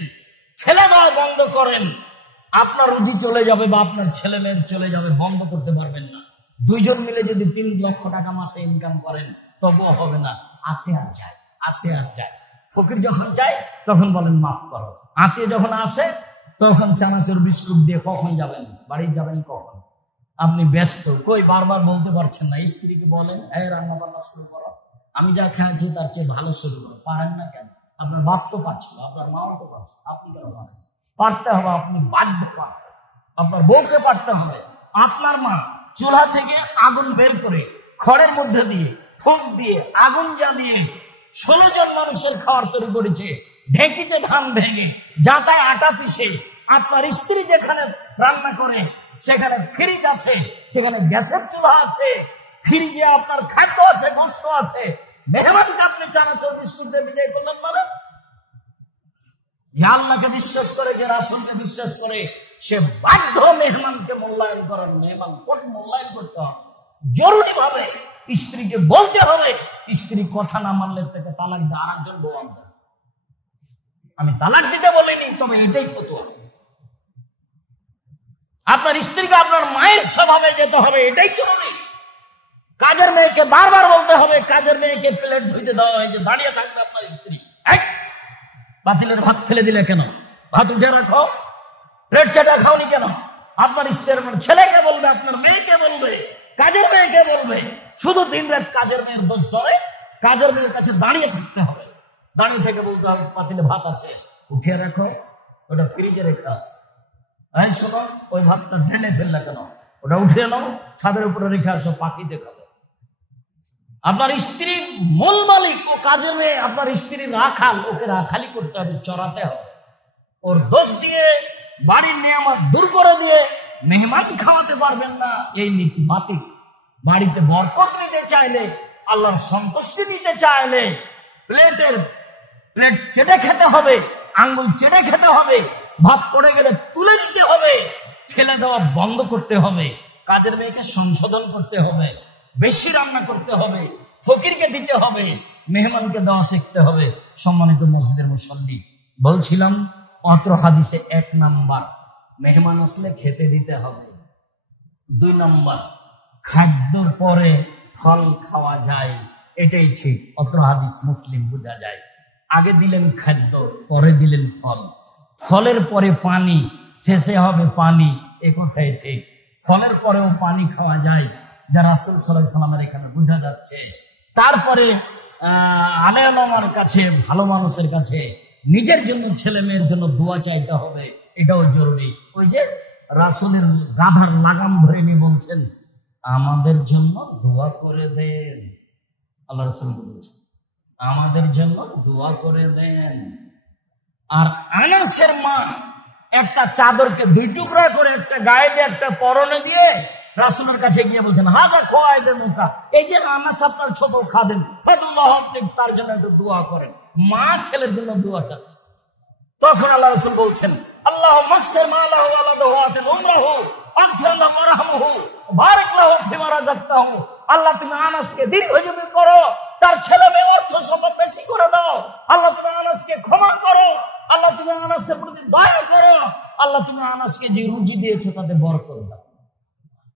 ফেলে দেওয়া বন্ধ করেন। আপনার রুজি চলে যাবে বা আপনার ছেলে মেয়ের চলে যাবে, বন্ধ করতে পারবেন না। দুইজন মিলে যদি 3 লক্ষ টাকা মাসে ইনকাম করেন তবুও হবে না, আসে আর যায়, আসে আর যায়। ফকির যখন যায় তখন বলেন মাফ করো, আত্মীয় যখন আসে তখন চানাচুর বিস্কুট দিয়ে কখন যাবেন, বাড়ি যাবেন কখন, আপনি ব্যস্ত, কই বারবার বলতে পারছেন না। স্ত্রীকে বলেন এই রান্না বান্না শুরু করো, আমি যা খাচ্ছি তার চেয়ে ভালো শুরু করো। পারেন না কেন? আপনার বাপ তো পারছিল, আপনার মাও তো পারছে, আপনি কেন পারেন? পারতে হবে, আপনি বাধ্য পারতে। আপনার বউকে পারতে হবে। আপনার মা চুলা থেকে আগুন বের করে খড়ের মধ্যে দিয়ে ফুঁক দিয়ে আগুন জ্বালিয়ে 16 জন মানুষের খাওয়ার তৈরি করেছে, ঢেঁকিতে ধান ভেঙে জাতায় আটা পিষে। আপনার স্ত্রী যেখানে রান্না করে সেখানে ফ্রিজ আছে, সেখানে গ্যাসের চুলা আছে, ফ্রিজে আপনার খাদ্য আছে, গোস্ত আছে। মেহমানকে আপনি চানাচুর বিস্কুট দিয়ে বিদায় করলেন মানে? যে আল্লাহকে বিশ্বাস করে, যে রাসূলকে বিশ্বাস করে, সে বাধ্য মেহমানকে মূল্যায়ন করার। মেহমান কোট মূল্যায়ন করতে হবে জরুরি ভাবে। স্ত্রীকে বলতে হবে, স্ত্রী কথা না মানলে তাকে তালাক দিয়ে আরেকজন বউ আনবে। আমি তালাক দিতে বলিনি, তবে এটাই কত। আপনার স্ত্রীকে আপনার মায়ের স্বভাবে যেতে হবে, এটাই জরুরি। কাজের মেয়েকে বারবার বলতে হবে, কাজের মেয়েকে প্লেট ধুইতে দেওয়া হয়, যে দাঁড়িয়ে থাকবে আপনার স্ত্রী। পাতিলের ভাত ফেলে দিলে কেন? ভাত উঠে রাখো, প্লেট চেটা খাওনি কেন? আপনার স্ত্রী আপনার ছেলেকে বলবে, আপনার মেয়েকে বলবে, কাজের মেয়েকে বলবে। শুধু দিন রাত কাজের মেয়ের দোষ ধরে, কাজের মেয়ের কাছে দাঁড়িয়ে থাকতে হবে। দাঁড়িয়ে থেকে বলতে হবে পাতিলে ভাত আছে, উঠিয়ে রাখো, ওটা ফ্রিজে রেখে আসো। হ্যাঁ শোনো, ওই ভাতটা ঢেলে ফেললে কেন? ওটা উঠিয়ে নাও, ছাদের উপরে রেখে আসো, পাখি দেখাবে। আপনার স্ত্রী মূল মালিক, ও কাজের মেয়ে। আপনার স্ত্রী রাখাল, ওকে রাখালি করতে হবে, চড়াতে হবে। ওর দোষ দিয়ে বাড়ির নিয়ামত দূর করে দিয়ে মেহমান খাওয়াতে পারবেন না, এই নীতি বাতিল। বাড়িতে বরকত নিতে চাইলে, আল্লাহর সন্তুষ্টি নিতে চাইলে প্লেট চেটে খেতে হবে, আঙ্গুল চেটে খেতে হবে, ভাত পড়ে গেলে তুলে নিতে হবে, ফেলে দেওয়া বন্ধ করতে হবে। কাজের মেয়েকে সংশোধন করতে হবে, বেশি রান্না করতে হবে, ফকিরকে দিতে হবে, মেহমানকে দেওয়া শিখতে হবে। সম্মানিত মসজিদের মুসল্লি, বলছিলাম অত্র হাদিসে 1 নাম্বার মেহমান আসলে খেতে দিতে হবে। 2 নাম্বার খাদ্যর পরে ফল খাওয়া যায়, এটাই ঠিক। অত্র হাদিস মুসলিম বোঝা যায়। আগে দিলেন খাদ্য, পরে দিলেন ফল, ফলের পরে পানি, শেষে হবে পানি, এ কথাই ঠিক। ফলের পরেও পানি খাওয়া যায়, যা রাসূল সাল্লাল্লাহু আলাইহি সাল্লামের এখানে বোঝা যাচ্ছে। তারপরে আলেমার কাছে, ভালো মানুষের কাছে নিজের জন্য, ছেলে মেয়ের জন্য দোয়া চাইতে হবে, এটাও জরুরি। ওই যে রাসূলের গাধার লাগাম ধরে নিয়ে বলছেন আমাদের জন্য দোয়া করে দেন। আল্লাহ রাসূল বলছেন আমাদের জন্য দোয়া করে দেন। আর আনাসের মা একটা চাদরকে 2 টুকরা করে, একটা গায়ে দিয়ে, একটা পরনে দিয়ে রাসূলের কাছে গিয়ে বলছেন হাজা খোয়াই দে মুকা, এই যে আনাস আপনার ছোট খাদেম, ফাদুল্লাহ, আপনি তার জন্য একটু দোয়া করেন। মা ছেলের জন্য দোয়া চাচ্ছে। তখন আল্লাহ রাসূল বলছেন আল্লাহ মাকসির মালাহু ওয়া লাদাহু আতিল উমরাহু আল্লাহ তুমি আনাসকে দীর্ঘজীবী করো, তার ছেলে মেয়ে অর্থ সম্পদ বেশি করে দাও। আল্লাহ তুমি আনাসকে ক্ষমা করো, আল্লাহ তুমি আনাসের প্রতি দয়া করো, আল্লাহ তুমি আনাসকে যে রুজি দিয়েছো তাতে বরকত দাও।